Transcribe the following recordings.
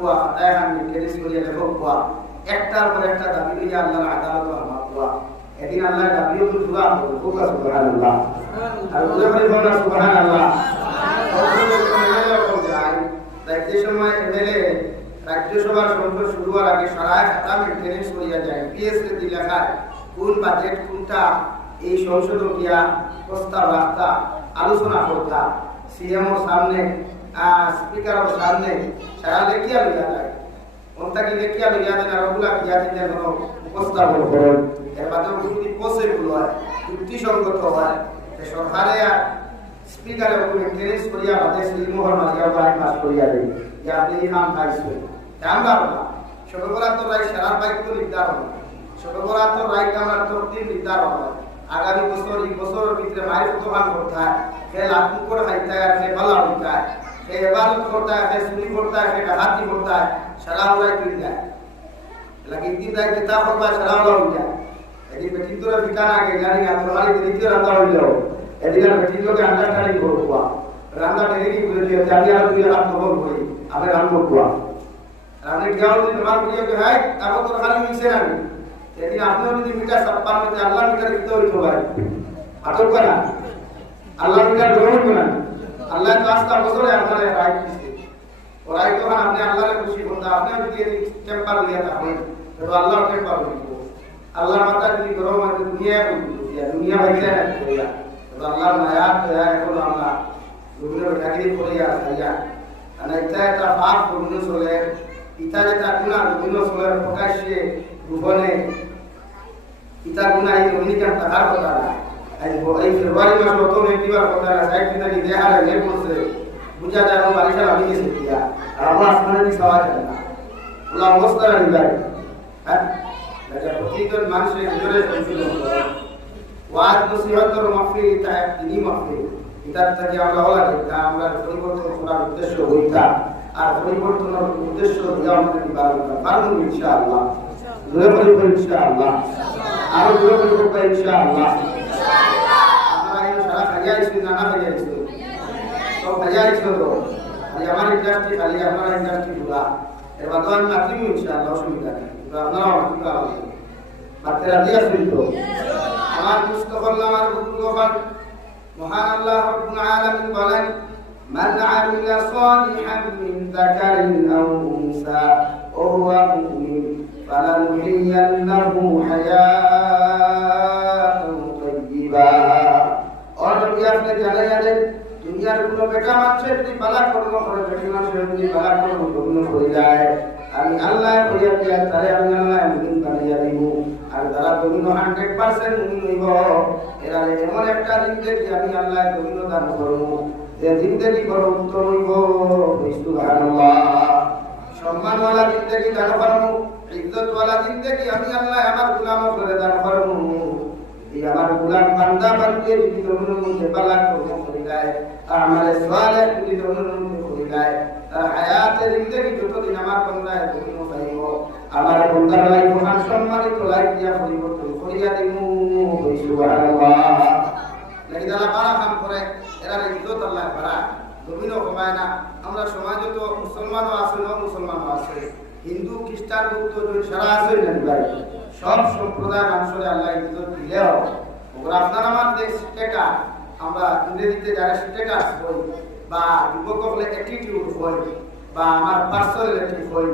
কুয়া আয় হান কেরিস করিয়া লেখো কুয়া একটার পর একটা দাবি লইয়া আল্লাহর আদালত আমার কুয়া এদিন আল্লাহ দাবিও তো দুয়া হবে কুয়া সুবহানাল্লাহ আর বলে বলে বলা সুবহানাল্লাহ রাজ্য সময় এমএলএ রাজ্যসভার সংসদ শুরু হওয়ার আগে সারা খাতা মেনটেনেন্স করিয়া যায় পিএসএ দি লেখায় কোন বাজেট কোনটা এই সংসদ গিয়া প্রস্তাব রাখতা আলোচনা করতা সিএমওর সামনে স্পিকারের সামনে সারা লেখিয়া লইয়া যায় কোনটাকে লেখিয়া লইয়া দেন আর ওগুলা গিয়া দিতে কোনো উপস্থাপন করেন এর মাধ্যমে যদি পসিবল হয় যুক্তিসঙ্গত হয় সরকারে স্পিকারে মেনটেনেন্স করিয়া বাদে সিএমওর মারিয়া বাই পাস করিয়া দেয় যে আপনি কাম পাইছেন আমরা না ছোটবেলার রায় সারা বাইক নির্ধারণ ছোটবেলার রায় আমরা তরতিব নির্ধারণ হয় আগামী বছর এই বছরের ভিতরে মায়ের দোকান করতে হয় সে লাখ করে খাইতে হয় সে বালা হইতে হয় সে এবাদত করতে হয় সে চুরি করতে হয় সে ডাকাতি করতে হয় সারা ওরাই তুই যায় লাগে একদিন যায় কিতাব করবা সারা ওরা হয়ে যায় এদিন বেটিন তোরা বিকান আগে জানি না তোমার দ্বিতীয় রান্না হয়ে যাও এদিন আর বেটিন লোকে আন্ডারস্ট্যান্ডিং করবো রান্না ডেলি করে দিয়ে জানি আর তুই রাত খবর করি আমি রান্না করবো রান্না গিয়াও যদি তোমার প্রিয় কে হয় তারপর তোর খালি মিশে রাখবি এদিন আপনিও যদি মিটার 56 মধ্যে আল্লাহ মিটার দিতে হইতো ভাই আটক করা আল্লাহ মিটার গ্রহণ করেন আল্লাহ তো আস্থা বছরে আপনার রাইট দিচ্ছে ও রাইট তো আপনি আল্লাহরে খুশি করতে আপনিও যদি টেম্পার লিয়া থাকেন তো আল্লাহ টেম্পার দিব আল্লাহর মাথা যদি গরম হয় দুনিয়া বাইরে না করিয়া তো আল্লাহর মায়াত দয়া এখন আমরা দুনিয়া ঠাকিরি করিয়া সাইয়া আর এটা পাপ পূর্ণ চলে ইতা যেটা গুণা পূর্ণ চলে প্রকাশ্যে গোপনে ইতা গুণা এই অধিকার টাকার কথা না এই ফেব্রুয়ারি মাস কত মেটিবার কথা না সাইড দিনে দেহারে লেট করছে বুঝা যায় বারিশাল আমি গেছে দিয়া আর আমরা আসমানে দি সওয়া যায় না ওলা অবস্থা না দিলাই হ্যাঁ এটা প্রতিজন মানুষের ভিতরে সংশোধন করে ওয়াজ নসিহতর মাহফিল এটা একদিনই মাহফিল এটার থেকে আমরা ওলা যেটা আমরা পরিবর্তন করার উদ্দেশ্য হইতা আর পরিবর্তনের উদ্দেশ্য দিয়া আমাদের পারবো ইনশাআল্লাহ জোরে বলি ইনশাআল্লাহ আরো জোরে বলি ইনশাআল্লাহ আপনারা এই সারা খাইয়াইছেন না না খাইয়াইছেন সব খাইয়াইছেন তো আমার ইন্ডাস্ট্রি খালি আপনারা ইন্ডাস্ট্রি গুলা এর বাদে আমি মাতিমু ইনশাআল্লাহ অসুবিধা নেই আপনারাও মাতিমু বাচ্চারা দিয়া শুনতো আমার মুস্তফাল্লাহ আমার বুজুর্গগণ মহান আল্লাহ রাব্বুল আলামিন বলেন من عمل صالحا من ذكر أو أنثى وهو مؤمن فلنحيينه حياة طيبة और भी आपने जाना जाने दुनिया रे কোনো বেটা মানছে যদি বালা কর্ম করে বেটি মানছে যদি বালা কর্ম পূর্ণ হয়ে যায় আমি আল্লাহ কইয়া দিয়া তারে আমি আল্লাহ মুমিন বানাইয়া দিব আর যারা মুমিন 100% মুমিন হইব এরা এমন একটা জিন্দেগি আমি আল্লাহ মুমিন দান করব যে জিন্দেগি বড় উত্তম হইব সুবহানাল্লাহ সম্মানওয়ালা জিন্দেগি দান করব ইজ্জতওয়ালা জিন্দেগি আমি আল্লাহ আমার গোলাম করে দান করব এই আমার গোলাম বান্দা বান্দে যদি তোমরা মধ্যে বালা কর্ম করিলায় আমালে সালেহ যদি তোমরা মধ্যে করিলায় তার হায়াতের জিন্দেগি যতদিন আমার বান্দায় পূর্ণ পাইব আমার বান্দার লাইফ মহান সম্মানিত লাইফ দিয়া পরিবর্তন করিয়া দিমু সুবহানাল্লাহ লাগি যারা বালা কাম করে এরা ইজ্জত আল্লাহ করা জমিনও কমায় না আমরা সমাজে তো মুসলমানও আছে না মুসলমানও আছে হিন্দু খ্রিস্টান বৌদ্ধ জৈন সারা আছে না ভাই সব সম্প্রদায় মানুষের আল্লাহ ইজ্জত দিলেও ওরা আপনার আমার দেশ স্ট্যাটাস আমরা ইংরেজিতে যারা স্ট্যাটাস হই বা যুবক হলে অ্যাটিটিউড হই বা আমার পার্সোনালিটি হই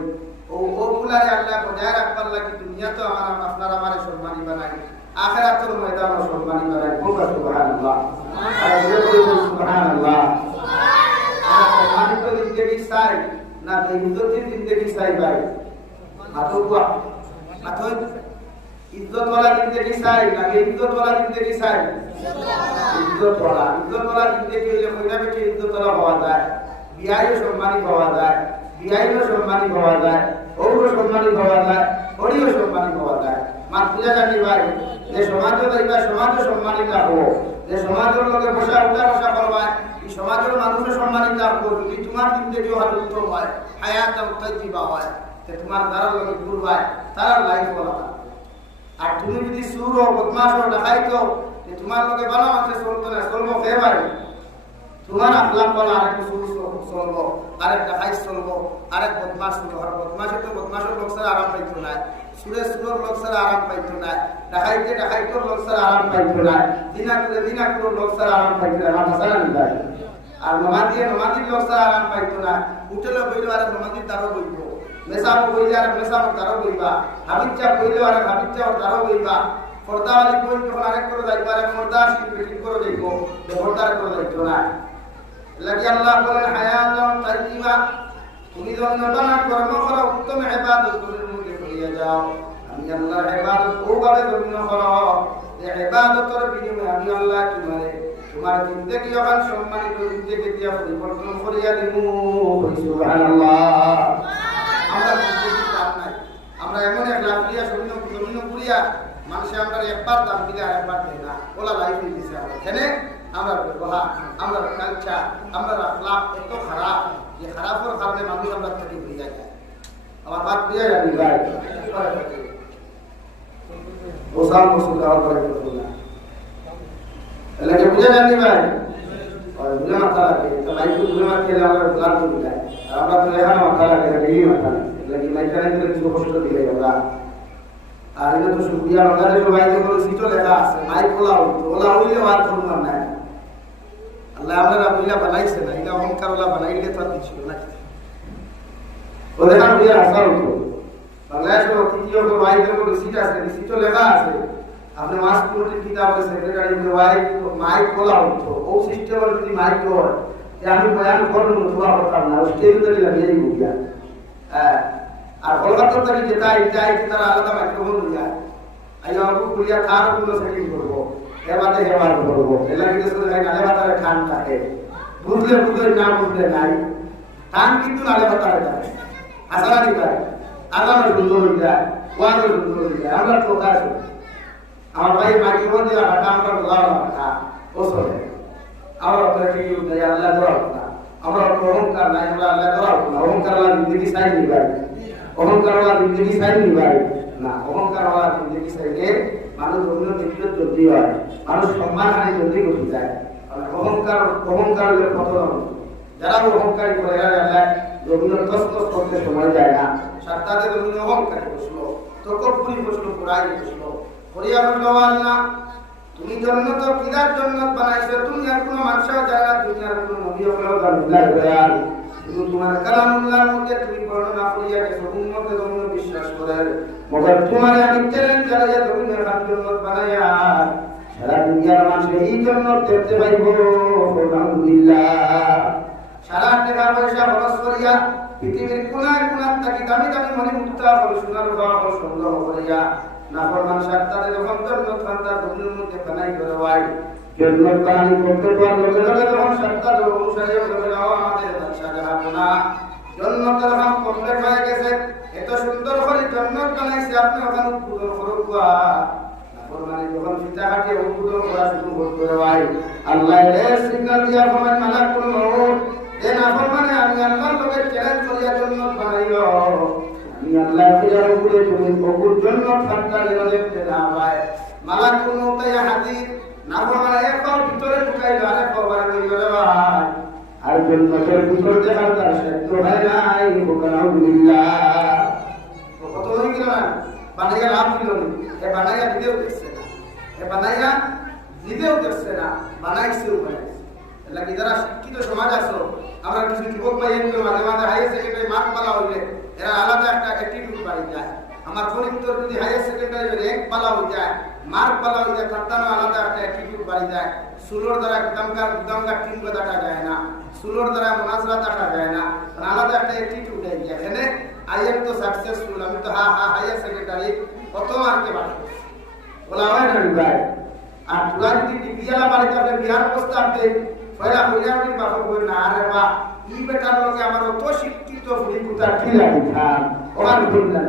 ওগুলারে আল্লাহ বজায় রাখবার লাগে দুনিয়া তো আমার আপনার আমার সম্মানী বানাই আখিরাতের ময়দানও সম্মানী বানাই সুবহানাল্লাহ সুবহানাল্লাহ সম্মানিত জিন্দেগি চাই না বেইজ্জতির জিন্দেগি চাই ভাই আতোয়া আতোয় ইজ্জতওয়ালা জিন্দেগি চাই না বেইজ্জতওয়ালা জিন্দেগি চাই ইজ্জতওয়ালা জিন্দেগি হইলে কইরা বেটি ইজ্জতওয়ালা হওয়া যায় বিয়াইও সম্মানী পাওয়া যায় বিয়াইও সম্মানী পাওয়া যায় ওরও সম্মানী পাওয়া যায় ওরিও সম্মানী পাওয়া যায় মা পূজা জানি ভাই যে সমাজও যাইবা সমাজও সম্মানিত হবো যে সমাজের লোকে বসা উঠা করবা এই সমাজের মানুষের সম্মানিত হবো যদি তোমার জিন্দেগি উত্তম হয় হায়াত তাইয়্যিবা হয় তে তোমার দ্বারা লোকে ঘুরবায় তার লাইফ বলা আর তুমি যদি সুর ও বদমাশ ও ডাকাইতো যে তোমার লোকে ভালো আছে চলতো না চলবো কে ভাই তোমার আখলাক বলা আরেক সুর চলবো, আরেক ডাকাইত চলবো, আরেক বদমাস চলবো। আর বদমাসে তো বদমাসের লোক ছাড়া আরাম পাইতো না, সুরে সুরের লোক ছাড়া আরাম পাইতো না, ডাকাইতে ডাকাইতর লোক ছাড়া আরাম পাইতো না, দিনাকুলের লোক ছাড়া আরাম পাইতো না। আমার হাসানা নিবাই। আর নমাদির লোক ছাড়া আরাম পাইতো না। উঠেলে বইলো আর নমাদির দ্বারও বইব, মেসামো বইলে আর মেসামো দ্বারও বইবা, হাবিচ্চা বইলেও আর হাবিচ্চা দ্বারও বইবা। পর্দাওয়ালি বই যখন আরেক করে যাইবা, আর পর্দা শিল্পে ঠিক করে যাইব, পর্দার করে যাইতো না। লাগি আল্লাহ বলেন হায়াতাম তাইয়্যিবা, তুমি যখন কর্ম করো উত্তম ইবাদতের মধ্যে হইয়া যাও। আমি আল্লাহর ইবাদত ওভাবে যত্ন করো যে ইবাদতের বিনিময়ে আমি আল্লাহ তোমার জিন্দেগি ওখান সম্মানিত জিন্দেগি দিয়া পরিবর্তন করিয়া দিমু। সুবহানাল্লাহ। আমরা জিন্দেগি দাম নাই, আমরা এমন এক লাভ করিয়া জমিন করিয়া মানুষে আমরা একবার দাম দিলে আর একবার দেয় না, ওলা লাইফ দিচ্ছে আমরা। এখানে আমরা ব্যবহার, আমরা কালচার, আমরা আখলাক এত খারাপ যে খারাপের কারণে মানুষ আমরা থেকে হয়ে যায়। আমার বাদ দিয়ে যাবি ভাই ওসাম মসুদ দেওয়ার পরে এলাকে বুঝে জানি ভাই, বুঝে মাথা লাগে তো লাইফ বুঝে মাথা খেলে আমরা ব্লাড করে যায়। আর আমরা তো এখানে মাথা লাগে ডেলি মাথা লাগে, এলাকি লাইফে কিছু কষ্ট দিলে ওরা। আর এটা তো সুবিধা আমাদের সবাই যখন সিটও লেখা আছে মাইক ওলা হইতো, ওলা হইলে আর ধরবার নাই। আল্লাহ আমরা বুঝলা বানাইছে না, এটা অহংকার ওলা বানাইলে তো আর কিছু না। ও দেখা বুঝে আসা হইতো বাংলাদেশের তৃতীয় মাইকের মধ্যে সিট আছে, সিটও লেখা আছে আপনি মাস পুরোটি কিতাবের সেক্রেটারি মাইক বলা হইতো। ও সিস্টেমের যদি মাইক হয় আমি বয়ান করবো তোলা করতাম না, স্টেজ ধরে লাগিয়ে দিব গিয়া। হ্যাঁ, আর কলকাতার থেকে যেটা চাই তারা আলাদা মাইক্রোফোন দিয়া আইয়া অল্প করিয়া তার কোনো সেটিং করবো, এবারে হেবার করবো। এলাকি দেশ নালে বাতারে ঠান থাকে, বুঝলে বুঝলে না বুঝলে নাই, ঠান কিন্তু নালে বাতারে থাকে। হাসানা দিবা আলামের সুন্দর হয়ে যায়, ওয়াজের সুন্দর হয়ে যায়। আমরা তো কাজ আমার ভাই মাইক্রোফোন দিয়া হাঁটা আমরা বলা হাঁটা ও চলে। আমরা তো ঠিক দেয় আল্লাহ দেওয়ার কথা, আমরা অহংকার নাই, আমরা আল্লাহ দেওয়ার কথা। অহংকার জিন্দগি চাই নিবাই, অহংকার জিন্দগি চাই নিবাই না। অহংকার জিন্দগি চাইলে মানুষ অন্য বিদ্যুৎ জলদি হয়, মানুষ সম্মান হানি জলদি ঘটে যায়। অহংকার হলে পতন। যারা অহংকারী করে আল্লাহ রবীন্দ্র তস্তস করতে সময় যায় না। সাতটাতে রবীন্দ্র অহংকারী বসলো, তকব্বুরি বসলো, পুরাই বসলো। করিয়া বললো আল্লাহ তুমি জন্নত কিরার জন্নত বানাইছো, তুমি আর কোনো মানুষও জানে না, দুনিয়ার কোনো নবী হলেও জানে না। কিন্তু তোমার কালামুল্লাহর মধ্যে তুমি বর্ণনা করিয়া গেছো উম্মতে জন্য বিশ্বাস করে। মগর তোমার আমি চ্যালেঞ্জ জানাইয়া দুনিয়ার জন্নত বানাইয়া সারা দুনিয়ার মানুষ এই জন্নত দেখতে পাইব। আলহামদুলিল্লাহ। সারা টাকা পয়সা খরচ করিয়া পৃথিবীর কোনায় কোনায় থাকি দামি দামি মনে মুক্তা হল সোনার হল সংগ্রহ করিয়া নাফরমান সাত্তারে যখন জন্নত খান্তা দুনিয়ার মধ্যে বানাই করে হয় জন্নত বানাই করতে পারলো লগে যখন সাত্তার অনুসারী হয়ে যাওয়া আমাদের বাদশা জাহান্নামা জন্নতের নাম কমপ্লিট হয়ে গেছে। এত সুন্দর করে জন্নত বানাইছে, আপনি ওখানে উদ্বোধন করুকা নাফরমানি যখন ফিতা কাটে উদ্বোধন করা শুরু করতে হয় আল্লাহ এর সিগন্যাল দিয়া ফরমান মালাকুল মউত এ নাফরমানি আমি আল্লাহর লগে চ্যালেঞ্জ করিয়া জন্নত বানাইলো। আমি আল্লাহ ফিরার উপরে তুমি কবুল জন্নত ফাত্তা দেখতে না পায়। মালাকুল মউত ইয়া হাজির নাফরমানি একবার ভিতরে ঢুকাইলো, আরে কবার হইল রে ভাই। আর জন্নতের ভিতর দেখার তার সত্য হয় নাই। আলহামদুলিল্লাহ। তো কত হয়ে গেল না, বানাইয়া লাভ হইল না, এ বানাইয়া দিতেও দেখছে না, এ বানাইয়া দিতেও দেখছে না, বানাইছেও বানাইছে। এলাকি যারা শিক্ষিত সমাজ আছো, আমরা কিছু যুবক ভাই একটু মাঝে মাঝে হাইয়ার সেকেন্ডারি মার্ক পালা হইলে এরা আলাদা একটা অ্যাটিটিউড বাড়ি যায়। আমার ফরিদপুর যদি হাইয়ার সেকেন্ডারি র্যাঙ্ক পালা হয়ে যায়, মার্ক পালা হয়ে যায়, তার আলাদা একটা অ্যাটিটিউড বাড়ি যায়। সুলোর দ্বারা গুদামকার টিম দেখা যায় না, সুলোর দ্বারা মোনাজরা দেখা যায় না, আলাদা একটা অ্যাটিটিউড হয়ে যায়। এখানে আই এম তো সাকসেসফুল, আমি তো হাইয়ার সেকেন্ডারি কত মার্কে পাস বলা হয় না ভাই। আর তোরা যদি ডিগ্রিওয়ালা বাড়িতে আপনি বিহার প্রস্তাব দেয় পয়লা হইয়া আমি বাবা বই না আরে বা ই বেটার লোকে আমার অত শিক্ষিত ফুলি কুতার কি লাগে খান ওখান ভুল না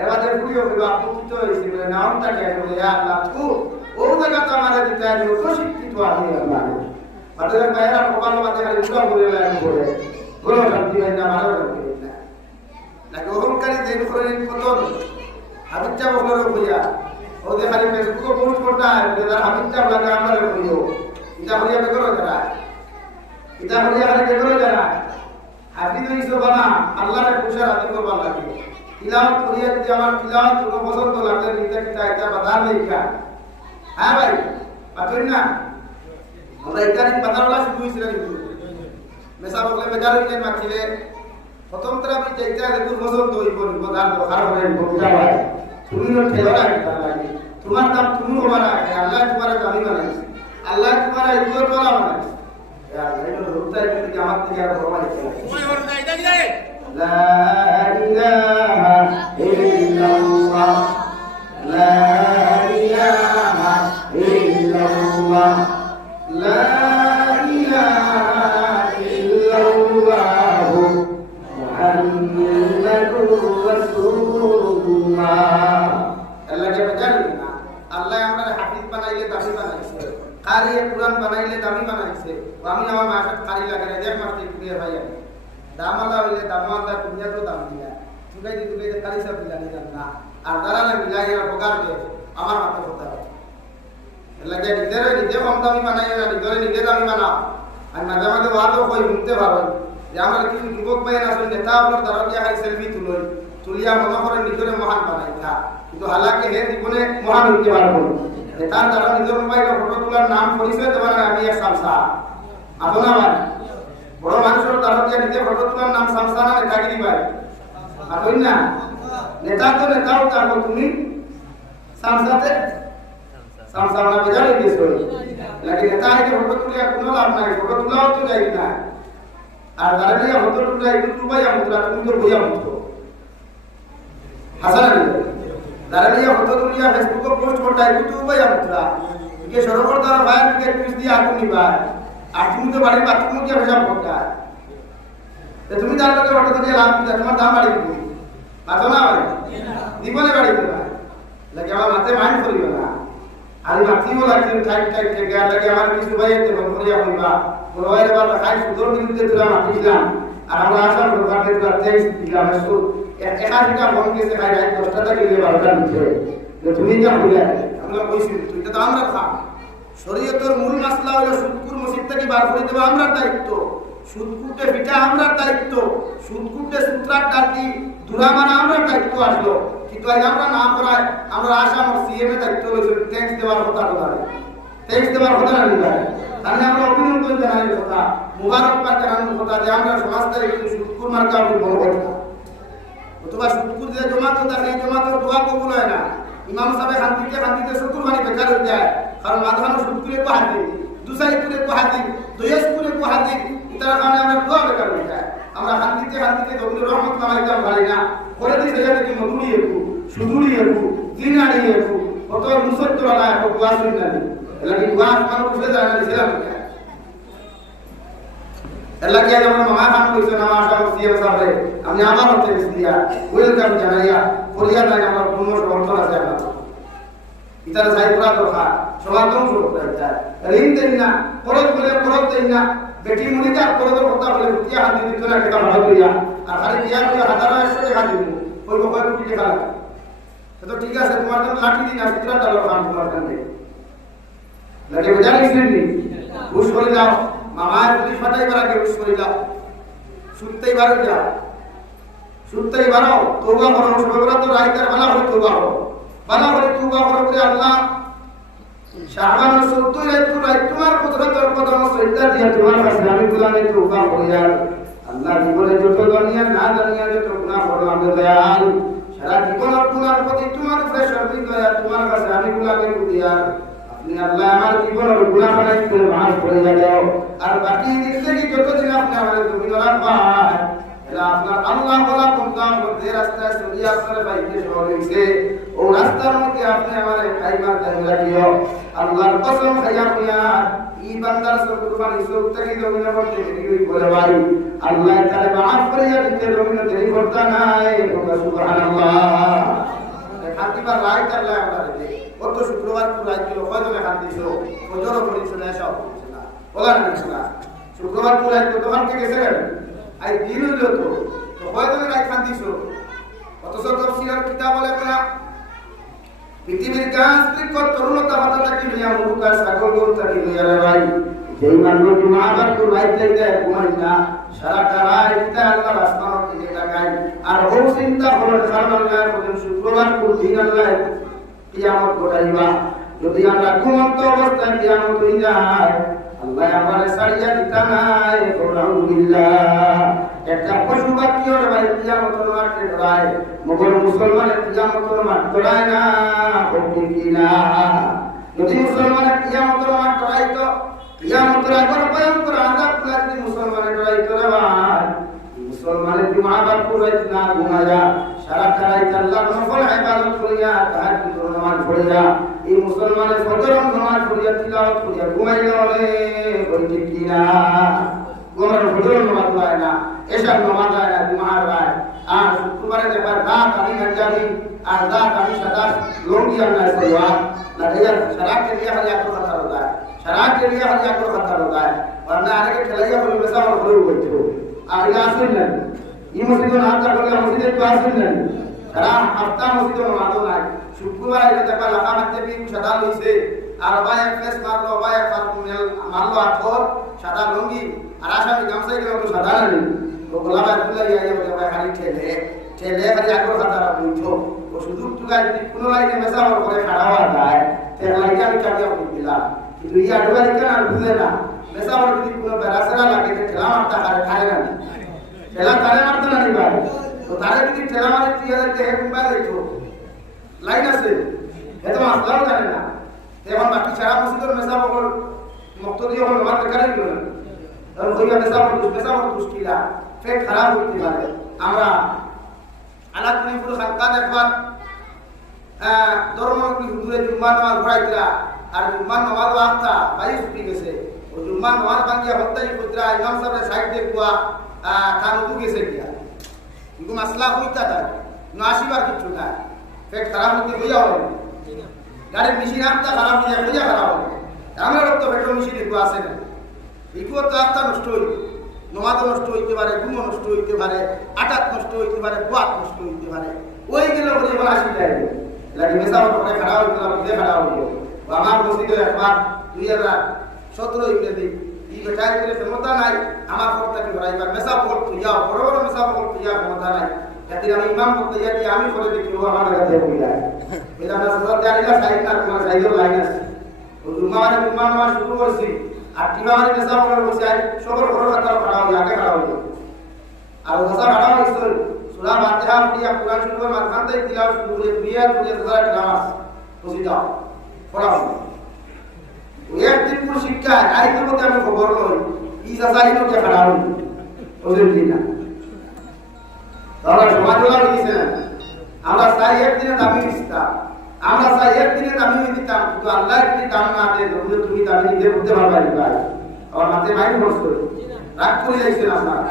এবারে ফুলিও হইবা আপত্তিত হয়েছে বলে নামটা কে বলে আল্লাহ তু ও জায়গা তো আমার দিতে আছে অত শিক্ষিত আছে আমার বাটের বাইরা কপাল মাঝে খালি উড়া বলে লাগে বলে বলো শান্তি হয় না ভালো শান্তি হয় না লাগে অহংকারী দেন করে কত হাবিজা বলরো কইয়া ওদের খালি ফেসবুকে পোস্ট করতে হয় তারা হাবিজা লাগে আমরা কইও এটা হইয়া বেকর যারা এটা হলে আরে কে করে জানা হাফিজ হইছো বানা আল্লাহর খুশি রাজি করবার লাগে তিলাওয়াত করিয়া যদি আমার তিলাওয়াত কোনো পছন্দ লাগলে নিতে এটা বাধা নেই কা হ্যাঁ ভাই পাতুন না আমরা ইতানি পাতাওয়ালা শুরু হইছিল কিন্তু মেসা বলে বেজার হইলেন মাখিলে প্রথম তরা আমি চাইতা দেখুন পছন্দ হইব বাজার দরকার হবে বুঝা ভাই তুমি নো ঠেলা লাগে তোমার দাম তুমি বানা আল্লাহ তোমার দামি বানাইছে আল্লাহ তোমার ইজ্জত वाला বানাইছে यार এটা রূপটা কি আমার থেকে আর বড় আছে ওই ওর নাই দেখ লা ইলাহা ইল্লাল্লাহ লা ইলাহা ইল্লাল্লাহ লা ইলাহা ইল্লাল্লাহ মুহাম্মাদুর রাসূলুল্লাহ আল্লাহ কে জানি না আল্লাহ আমরা হাফিজ বানাইলে দামি বানাইছে কারি কুরআন বানাইলে দামি বানাইছে আমি আমার মাসে কারি লাগে না দেখ মাসে ক্লিয়ার ভাই দামালা হইলে দামালা দুনিয়া তো দাম দিয়া তুই কারি সব দিলানি জানা আর দাঁড়ালে মিলাইয়া বগার দে আমার মাথা কথা লাগে নিজে কম দামি বানাইয়া না নিজে দামি বানাও আর মাঝে মাঝে ওয়াদও কই শুনতে পারো যে আমার কিছু যুবক ভাই আসলে নেতা আপনার দাঁড়িয়ে খাই সেলফি তুলিয়া মনে করে নিজরে মহান বানাই না কিন্তু হালাকে হে জীবনে মহান হইতে পারবো তার দ্বারা নিজের মোবাইলে ফটো তোলার নাম পরিচয় দেওয়ার আমি এক সামসা আপনা ভাই বড় মানুষের দ্বারা নিজে ফটো তোলার নাম সামসা না নেতাগিরি ভাই আপনি না নেতা তো নেতাও তারপর তুমি সামসাতে সামসা না বেজার হয়ে গেছো লাগে নেতা আইতে ফটো তুলিয়া কোনো লাভ নাই ফটো তোলাও তো যাই না আর দ্বারা নিয়ে ফটো তুলিয়া ইউটিউব ভাই আমুতরা তুমি তো বইয়া মুতো হাসান আলী দাঁড়িয়ে ফটো তুলিয়া ফেসবুকে পোস্ট করতা ইউটিউব ভাই আমুতরা কে সরকার দ্বারা ভাই কে টুইট দিয়া আপনি নিবা আর তুমি তো বাড়ি বাথরুম কে হিসাব করতা তো তুমি তার লগে ফটো তুলিয়া লাভ দিতা তোমার দাম বাড়ি দিবি মাথা না বাড়ি দিবনে বাড়ি দিবা লাগে আমার মাথে মাইন্ড করিও না আর মাথিও লাগছে টাইট টাইট থেকে আর লাগে আমার কিছু ভাই এতে বলিয়া হইবা বড় ভাইয়ের বাবা খাই সুদর বিরুদ্ধে তুলা মাতিছিলাম আর আমরা আসার দরকারে তো ট্যাক্স দিলাম সু একাধিকা ফোন কেসে খাই রাত 10টা থেকে 12টা ভিতরে তুমি যা হইলা আমরা কইছি তুই তো আমরা খা শরীয়তের মূল মাসলা হলো সুদকুর মসজিদ থেকে বার করে দেওয়া আমরার দায়িত্ব সুদকুটে পিঠা আমরার দায়িত্ব সুদকুটে সূত্রার ডাকি দুরামানা আমরার দায়িত্ব আসলো কিন্তু আজ আমরা না করায় আমরা আশা আমার সিএম এর দায়িত্ব রয়েছে ট্যাক্স দেওয়ার কথা বলে ট্যাক্স দেওয়ার কথা না নিবা তাহলে আমরা অভিনন্দন জানাই কথা মুবারকবাদ জানানোর কথা যে আমরা সমাজে একটু সুদকুর মার্কা বড় কথা অথবা সুদকুর যে জমাত থাকে এই জমাতের দোয়া কবুল হয় না ইমাম সাহেব শান্তিতে শুকুরবানি বেকার হয়ে যায় কারণ মাঝখানে সুদকুরে কো হাতি দুসাইকুরে কো হাতি দয়াসকুরে কো হাতি তার কারণে আমরা দোয়া বেকার হয়ে যায় আমরা শান্তিতে দবির রহমত নামাইতাম পারি না করে দিই সেটা কি মধুরি একু সুদুরি একু জিনারি একু কত মুসত্তর আলা একু ক্লাস হইনানি এলা কি ওয়াজ মানুষ বুঝে যায় না ছিলাম এলা কি আমরা মামা খান কইছে না আশা সিএম সাহেব আমি আবার হতে দিয়া ওয়েলকাম জানাইয়া করিয়া নাই আমার পূর্ণ সমর্থন আছে আপনার ইতার সাইফরা দরকার সমাধান শুরু করতে চায় ঋণ দেন না খরচ বলে খরচ দেন না বেটি মনিটা খরচের কথা বলে রুটিয়া হাত দিতে না টাকা ভাড়া করিয়া আর খালি দিয়া করিয়া 1000 টাকা দিব কইব কয় কোটি টাকা লাগে তো ঠিক আছে তোমার তো লাঠি দিন আর 17 ডলার কাম তোমার কাছে লাগে বাজার গেছিলেন ঘুষ করে দাও মামার পুলিশ ফাটাই বাড়াকে ঘুষ করে দাও শুনতেই বারো যাও শুনতেই বারো তওবা করো সবরা তো রাইতার ভালো হয়ে তওবা করো ভালো করে তওবা করো করে আল্লাহ শাহবান 70 রাত তোমার কুদরতের কদম সজদা দিয়া তোমার কাছে আমি গুলামে তওবা করি আর আল্লাহ জীবনে যত দুনিয়া না দুনিয়া যত গুনাহ করো আমি দয়াল সারা জীবন গুনার প্রতি তোমার উপরে সর্বি দয়া তোমার কাছে আমি গুলামে করি আর আপনি আল্লাহ আমার জীবনের গুনাহ বানাই করে মাফ করে দাও আর বাকি জিন্দেগি যতদিন আপনি আমাদের তুমি রাখবেন এলা আপনার আল্লাহ বলা কোনটা মধ্যে রাস্তায় চলি আপনার বাইকে সরিয়েছে ও রাস্তার মধ্যে আপনি আমারে খাইবার দান লাগিও আল্লাহর কসম খাইয়া কইয়া ই বান্দার কুরবানি সব থেকে জমিনে করতে দেরি করে ভাই আল্লাহ তাআলা maaf করিয়া দিতে জমিনে দেরি করতে নাই সুবহানাল্লাহ খাতিবার রাইট আল্লাহ আমাদের কত শুক্রবার পুরো রাত গেল কয়জনে খান দিছো ফজরও পড়িছে না এসব পড়িছে না বলা না শুক্রবার পুরো রাত কত খান গেছে আই দিন হলো তো কয়জনে রাত খান দিছো অথচ তাফসীরের কিতাব বলে না পৃথিবীর গাছ বৃক্ষ তরুণতা হঠাৎ কি নিয়া মুরুকা সাগর গরু তাকি নিয়া ভাই যেই মানুষ জুমাবার তো রাইত লাইতে ঘুমাই না সারাটা রাত আল্লাহর আসমানের দিকে তাকায় আর ও চিন্তা করে কারণ আল্লাহ বলেন শুক্রবার দিন আল্লাহ কিয়ামত ঘটাইবা যদি আমরা ঘুমন্ত অবস্থায় কিয়ামত হয়ে যায় আল্লাহ আমারে সারিয়া দিতা নাই আলহামদুলিল্লাহ একটা পশু পাখির ভাই কিয়ামতের মাঠে ধরায় মগর মুসলমানের কিয়ামতের মাঠ ধরায় না ঠিক কিনা যদি মুসলমানের কিয়ামতের মাঠ ধরাইতো কিয়ামতের আগর ভয়ঙ্কর আযাব লাগবে মুসলমানের ধরাইতো রে ভাই মুসলমানের জুমাবার পুরাইত না ঘুমায়া সারা রাত আল্লাহর নফল ইবাদত করিয়া তাহাজ্জুদ নামাজ পড়িয়া এই মুসলমানের ফজর নামাজ পড়িয়া তিলাওয়াত করিয়া ঘুমাইলো রে বলি ঠিক কিনা গোমর ফজর নামাজ পড়ায় না এশার নামাজ হয় না জুমার হয় আর শুক্রবারে একবার রাত আমি গঞ্জামি আর রাত আমি সাদা লঙ্গি আল্লাহ সওয়া না দেয়া সারা के लिए हर यात्रा खतर होता है शराब के लिए हर यात्रा खतर होता है वरना आने के खिलाइया को वैसा और कोई बैठे हो आगे आसुन नहीं ये मस्जिद ना आता बोले मस्जिद तो आसुन नहीं शराब हफ्ता मस्जिद में मानो ना शुक्रवार के तक लगा मत भी सदा लइसे আর ভাই এক ফেস মারলো ভাই এক মারলো আঠর সাদা লুঙ্গি আর আসামি গামছাই গেল তো সাদা না তো গোলাবাই তুলে গিয়ে বলে ভাই খালি ঠেলে ঠেলে খালি আগর খাতারা বুঝছো ও সুযোগ তুলে যদি কোনো লাইনে মেসা করে খাড়া হওয়া যায় তাহলে লাইনে আমি কাটিয়ে দিলাম কিন্তু এই আডবাই কেন আর বুঝে না মেসা যদি কোনো বেরাসরা লাগে ঠেলা মারতে খায় না ঠেলা তারে মারতে না ভাই তো তারে যদি ঠেলা মারে তুই হে কুম্বা দেখছো লাইন আছে এত মাসলাও জানে না এখন বাকি সারা মসজিদের মেসা বকর মুক্তদি হল আমার বেকারই গেল না আর কইয়া মেসা বকর মুশকিলা ফেক খারাপ হইতে পারে আমরা আলাদ পুরো খানকান একবার ধর্মকি হুজুরে জুম্মা নামাজ পড়াইতরা আর জুম্মা নামাজ ওয়াক্তা বাইরে ছুটি গেছে ও জুম্মা নামাজ ভাঙ্গিয়া হত্যাই পুত্রা ইমাম সাহেবের সাইড দেখুয়া কানুদু গেছে কিয়া কিন্তু মাসলা হইতা তার না আসিবার কিছু না ফেক খারাপ হইতে হইয়া হবে গাড়ির মেশিন আত্মা খারাপ হয়ে যায় হইয়া খারাপ হবে আমরা তো পেট্রোল মেশিন একটু আসে না এগুলো তো আত্মা নষ্ট হইল নমাজও নষ্ট হইতে পারে ঘুমও নষ্ট হইতে পারে আটাত নষ্ট হইতে পারে গোয়াত নষ্ট হইতে পারে ওই গেলে বলে বলা আসি যায় লাগে মেসাও করে খারাপ হইতে না বুঝে খারাপ হইল আমার মসজিদে একবার 2017 ইংরেজি এই বেটাই করে ক্ষমতা নাই আমার পক্ষে ধরাইবার মেসা ভোট তুইয়া বড় বড় মেসা ভোট তুইয়া ক্ষমতা নাই যাতে আমি ইমাম করতে যাই আমি করে দেখি ও আমার কাছে হয়ে যায় এটা না সদর জানিলা সাইড না তোমার সাইডের লাইন আছে ও জুমারে জুমা নামাজ শুরু করছি আর টিমারে মেসা করে বসে আই সবর বড় কথা পড়া হয় আগে পড়া হয় আর ওসা পড়া হয় সূরা ফাতিহা পড়িয়া কুরআন শুরু করে মাঝখান থেকে তিলাওয়াত শুরু করে দুনিয়া দুনিয়া সূরা নামাজ বসে যাও পড়া হয় ওই একদিন পুরো শিক্ষা আইতে মধ্যে আমি খবর লই ই সাসাইনো কে পড়া হয় ওদের দিনা তাহলে সমাজওয়ালা দিছে আমরা চাই একদিনে দামি দিতাম আমরা চাই একদিনে দামি দিতাম কিন্তু আল্লাহ যদি দাম না দেয় তাহলে তুমি দামি দিতে বলতে পারবে না ভাই আর মাতে মাইন্ড করছো রাগ করে যাইছেন আপনারা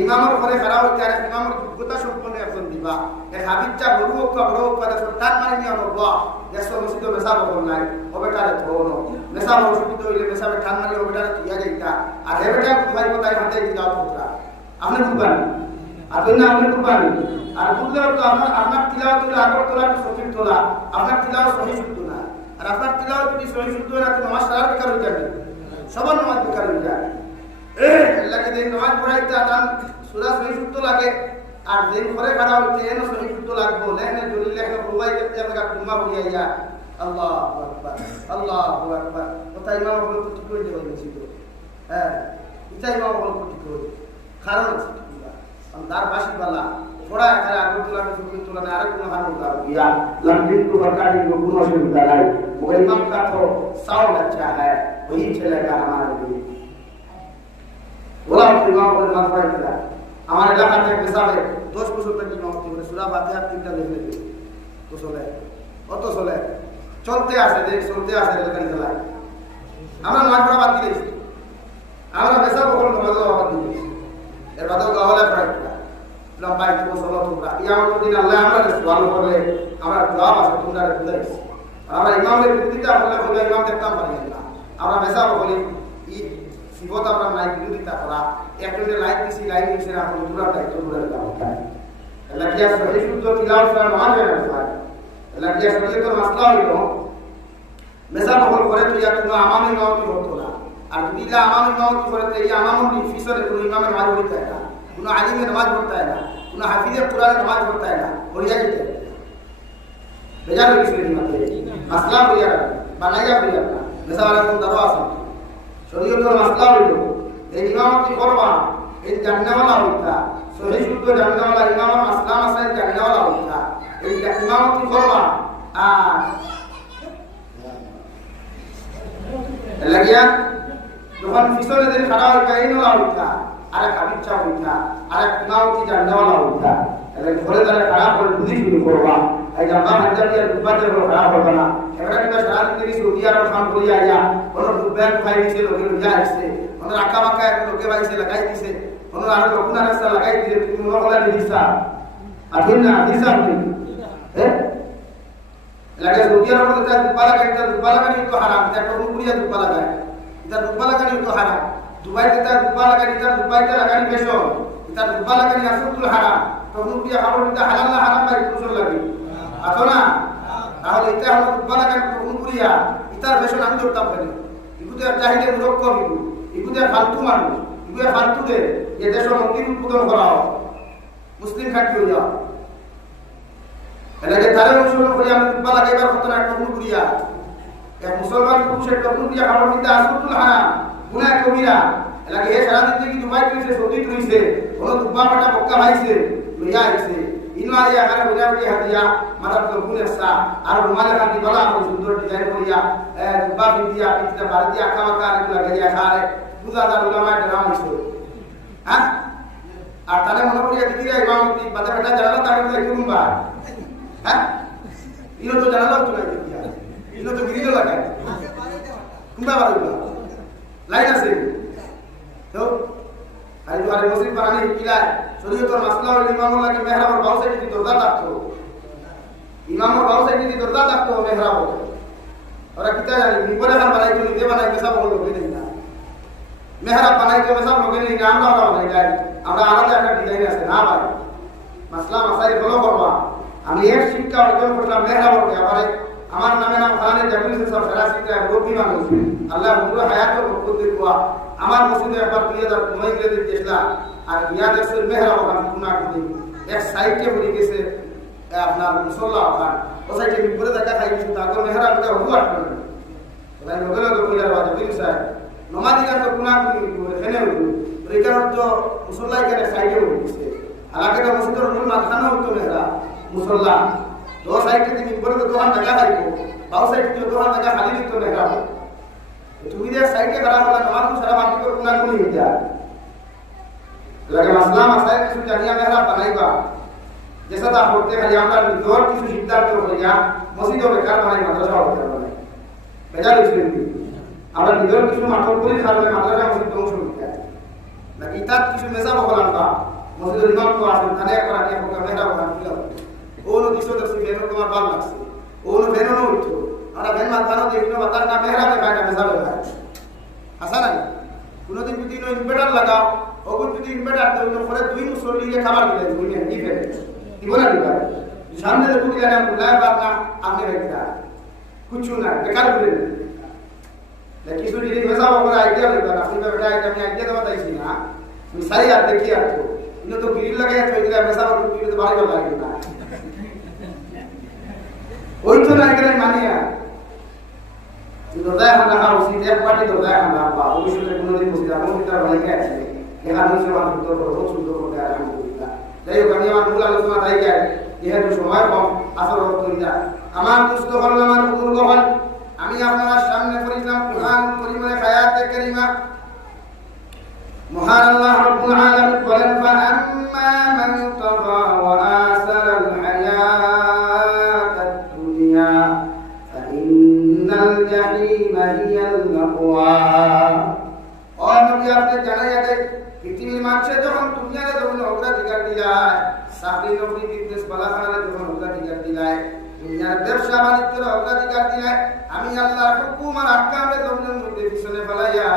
ইমামের ঘরে খারাপ হইতে আর ইমামের যোগ্যতা সম্পন্ন একজন দিবা এক হাবিবটা বড় হোক বড় হোক তার টান মারি নিয়ে আমার বাবা দেশ মসজিদ মেসা বকল নাই ওবেটারে ধরো মেসা অসুবিধা হইলে মেসাবে টান মারি ওবেটারে তুইয়া যাইতা আর হেবেটা ভাই কোথায় হাতে দিলাও তোমরা আপনি বুঝবেন আপনি না আপনি কুরবানি আর বুঝলে তো আপনার তিলাওয়াত হলো আগর তোলা সঠিক তোলা আপনার তিলাওয়াত সহি শুদ্ধ না আর আপনার তিলাওয়াত যদি সহি শুদ্ধ না তো নামাজ সারা বেকার হয়ে যাবে সবার নামাজ বেকার হয়ে যায় আল্লাহকে দিন নামাজ পড়াইতে আদান সূরা সহি শুদ্ধ লাগে আর দিন পরে খাড়া হইতে এনে সহি শুদ্ধ লাগবো লেনে জলি লেখা প্রবাই করতে আমরা কুমা হইয়া আল্লাহু আকবার আল্লাহু আকবার কথা ইমাম বলে তো ঠিক হয়ে যাবে মসজিদ হ্যাঁ এটা ইমাম বলে ঠিক হয়ে কারণ আছে अंदर बाशी वाला थोड़ा अगर आगे तुला में सुबह तुला में आरे कुछ हाल होगा या लंबित को बरकाती को गुणों से उताराई वो इमाम का तो 100 अच्छा है वही चलेगा हमारे लिए बोला इमाम को मत पढ़ाई करा हमारे इलाका में मिसाल है 10 बच्चों तक इमाम थी बोले सूरा फातिहा 3টা लिखने थे तो सोले चलते आसे लेकर चला আমরা নামাজ পড়া বাদ দিয়েছি আমরা মেসা বকল নামাজ বাদ দিয়েছি এর বাদেও গাওয়ালে পড়া লম্বাই তো সলো তোমরা কিয়ামতের দিন আল্লাহ আমাদের সওয়াল করলে আমরা জবাব আছে তোমরা বুঝাইছি আমরা ইমামের বিরোধিতা বললে ইমাম দেখতাম পারি না আমরা মেসা বলি ই সিবত আমরা নাই বিরোধিতা করা একজনে লাইট দিছি লাইট দিছি না আমরা পুরো দায়িত্ব ধরে দাও আল্লাহ কি সহি শুদ্ধ তিলাওয়াত করা নামাজ হয় না আল্লাহ কি শরীয়তের মাসলা হইলো মেসা বকল করে তুই আর তুমি আমামি নাও কি হতো না আর যদি আমাম ইমামতি করে এই আমামুল ফিসরে কোনো ইমামের নামাজ পড়তে হয় না, কোনো আলিমের নামাজ পড়তে হয় না, কোনো হাফিজের কোরআনের নামাজ পড়তে হয় না, পড়িয়া যেতে বেজার হয়ে গেছিল ইমামকে মাসলা হইয়া বানাইয়া হইয়া না মেসাওয়ালা কোন দাও আসা শরীয়তের মাসলা হইল এই ইমামতি করবা এই জান্নাওয়ালা হইতা সহি শুদ্ধ জান্নাওয়ালা ইমাম মাসলা মাসাইল জান্নাওয়ালা হইতা এই ইমামতি করবা আর লাগিয়া যখন ফিসলে দিন খাড়া হইতা এই নলা হইতা আর এক আবিচ্ছা হইতা আর এক ইমামতি জান্নাওয়ালা হইতা এবার ঘরে দাঁড়ে খাড়া করে বুঝি শুরু করবা এই জামা হাজারিয়া দুবাদের বড় খারাপ হবে না এবারে কিন্তু সারা জিন্দগি সৌদি আরব কাম করি আইয়া কোনো দুবাই খাই দিছে লোকে লইয়া আসছে কোনো আক্কা বাক্কা এক লোকে বাইছে লাগাই দিছে কোনো আর লোকনা রাস্তা লাগাই দিছে তুমি মনে কলা দিছা আদিন না দিছা আপনি হ্যাঁ লাগে সৌদি আরব তো দুবালা কানি তো হারাম এটা কোন পুরিয়া দুবালা কানি এটা দুবালা কানি তো হারাম দুবাইতে তা দুবালা কানি তা দুবাইতে লাগানি বেশো এটা দুবালা কানি আসল হারাম কোন পুরিয়া খাবার এটা হালাল না হারাম ভাই কুসল লাগে আতো না তাহলে এটা হলো দুবালা কানি কোন পুরিয়া ইতার বেশো আমি ধরতাম কেন ইগুতে চাইলে মুরক্ক ইগুতে ফালতু মানুষ ইগুতে ফালতু দে যে দেশ মন্দির উদ্বোধন করা হয় মুসলিম খাটি হয়ে যাও এলাকে তারে অনুসরণ করি আমি দুবালা গাইবার কত না কোন পুরিয়া এক মুসলমান পুরুষের কোন পুরিয়া খাবার দিতে আসল হারাম গুনাহ কবিরা এলাকে এ সারা দিন কি দুবাই কইছে সৌদি কইছে কোন দুবা ফাটা বক্কা ভাইছে লইয়া আইছে ইনওয়ারি আকারে বুঝাবি হাদিয়া মাদার তো গুনেসা আর রুমালে কাটি বলা আর সুন্দর ডিজাইন করিয়া দুবা বিদিয়া পিছটা ভারতীয় আকা আকা এগুলা গিয়া খারে বুঝাদার উলামা ডরাম হইছে হ্যাঁ আর তারে মনে করিয়া দিদিরা ইমামতি বাদা বেটা জানালা তারে তো একটু বা হ্যাঁ ইনো তো জানালা তো নাই দিয়া ইনো তো গিরিলো লাগায় কুম্বা বাড়িবা লাইন আছে তো আই তো আরে মসজিদ বানানি কিলা শরীয়তের মাসলা হল ইমামুল লাগে মেহরাবর বাউ সাইডে দরজা থাকতো ইমামর বাউ সাইডে দরজা থাকতো মেহরাবর ওরা কিতা জানি বিপরে হার বানাই তো নিজে বানাই পেশা বড় লোকে নেই না মেহরাব বানাই তো পেশা লোকে নেই না আমরা বানাই যাই আমরা আলাদা একটা ডিজাইন আছে না ভাই মাসলা মাসাইল ফলো করবা আমি এক শিক্ষা অর্জন করলাম মেহরাবরকে আমার নামে নাম খানে জামিল সব ফেরাসিতে রবি মানুষ আল্লাহ পুরো হায়াতের বরকত দেওয়া আমার মসজিদে একবার 2009 তে দেখলা আর ইয়াদের মেহরাব খান কুনা করে এক সাইডে পড়ে গেছে আপনার মুসল্লা খান ও সাইডে বিপরে দেখা খাই কিছু তারপর মেহরাবটা হবু আটকে তাই লোকের লোক কইলার বাজে বিল সাহেব নমাজি গান তো কুনা করে ফেলে হলো রেকার তো মুসল্লা কেন সাইডে পড়ে গেছে আলাকাটা মসজিদের মূল মাথানো হতো মেহরাব মুসল্লা दो साइड के दिन ऊपर तो दोहान जगह है को बाउ साइड के दोहान जगह खाली नहीं तो लगा तो तुम्ही दे साइड के खराब होला नमाज को सारा बाकी को गुनाह नहीं होता लगे मसला मसाइल की जानिया मेरा बनाईबा जैसा था होते हैं আমরা দौर কিছু সিদ্ধান্ত হইয়া মসজিদ ও বেকার বানাই মাদ্রাসা হতে পারে বেজার হইছে আমরা দৌর কিছু মাঠল করে কারণে মাদ্রাসা মসজিদ ধ্বংস হইছে নাকি ইতাত কিছু মেজাব হলাম তা মসজিদের ইমাম তো আসেন তানে করা নিয়ে কোকা মেহরা বানাই দিলাম ওনো দিশো দেখছি বেনো তোমার ভালো লাগছে ওনো বেনো না উঠতো আমরা বেন মাথানো দেখলো বাতার না মেহরাবে ভাই না মেজাবে ভাই আসা নাই কোনদিন যদি ইনভার্টার লাগাও ওগুন যদি ইনভার্টার তো পরে দুই মুসল্লিকে খাবার দিলে দুই নিয়ে দিবে দিব না দিবা সামনে দেখো কি জানা বুলায় বাদ না আপনি রেখা কিছু না বেকার বলে না কিছু যদি মেজাব করে আইডিয়া লইবা না আপনি বেটা এটা আমি আইডিয়া দেওয়া দাইছি না মিসাই আর দেখি আর তো ইনো তো গ্রিল লাগাইয়া থই দিলা মেজাব করে দিলে তো বাড়ি লাগে না ওই তো নাই করে মানিয়া দরজা হানা উচিত এক পার্টি দরজা হানা বা ভবিষ্যতে কোনোদিন বসে যাবো তার ভাইকে আছে এখানে সে আমার উত্তর করবো সুন্দর করতে আলহামদুলিল্লাহ যাই হোক আমি আমার মূল আলোচনা তাই গাই যেহেতু সময় কম আসর করিয়া আমার দুস্থ হল আমার বুজুর্গ হল আমি আপনার সামনে পড়িলাম কুরআন করিমের আয়াতে কারিমা মহান আল্লাহ রাব্বুল আলামিন বলেন ফাআম্মা মান তাগা ওয়া আসারা আল হায়াত দুনিয়া ফাইন্নাল জাহিমা হিয়াল মাওয়া ও নবী আপনি জানাইয়া দেন পৃথিবীর মানুষে যখন দুনিয়ারে যখন অগ্রাধিকার দিলায় চাকরি নকরি বিজনেস বালাখানারে যখন অগ্রাধিকার দিলায় দুনিয়ার ব্যবসা বাণিজ্যের অগ্রাধিকার দিলায় আমি আল্লাহর হুকুম আর আহকামে যখন মধ্যে পিছনে ফেলাইয়া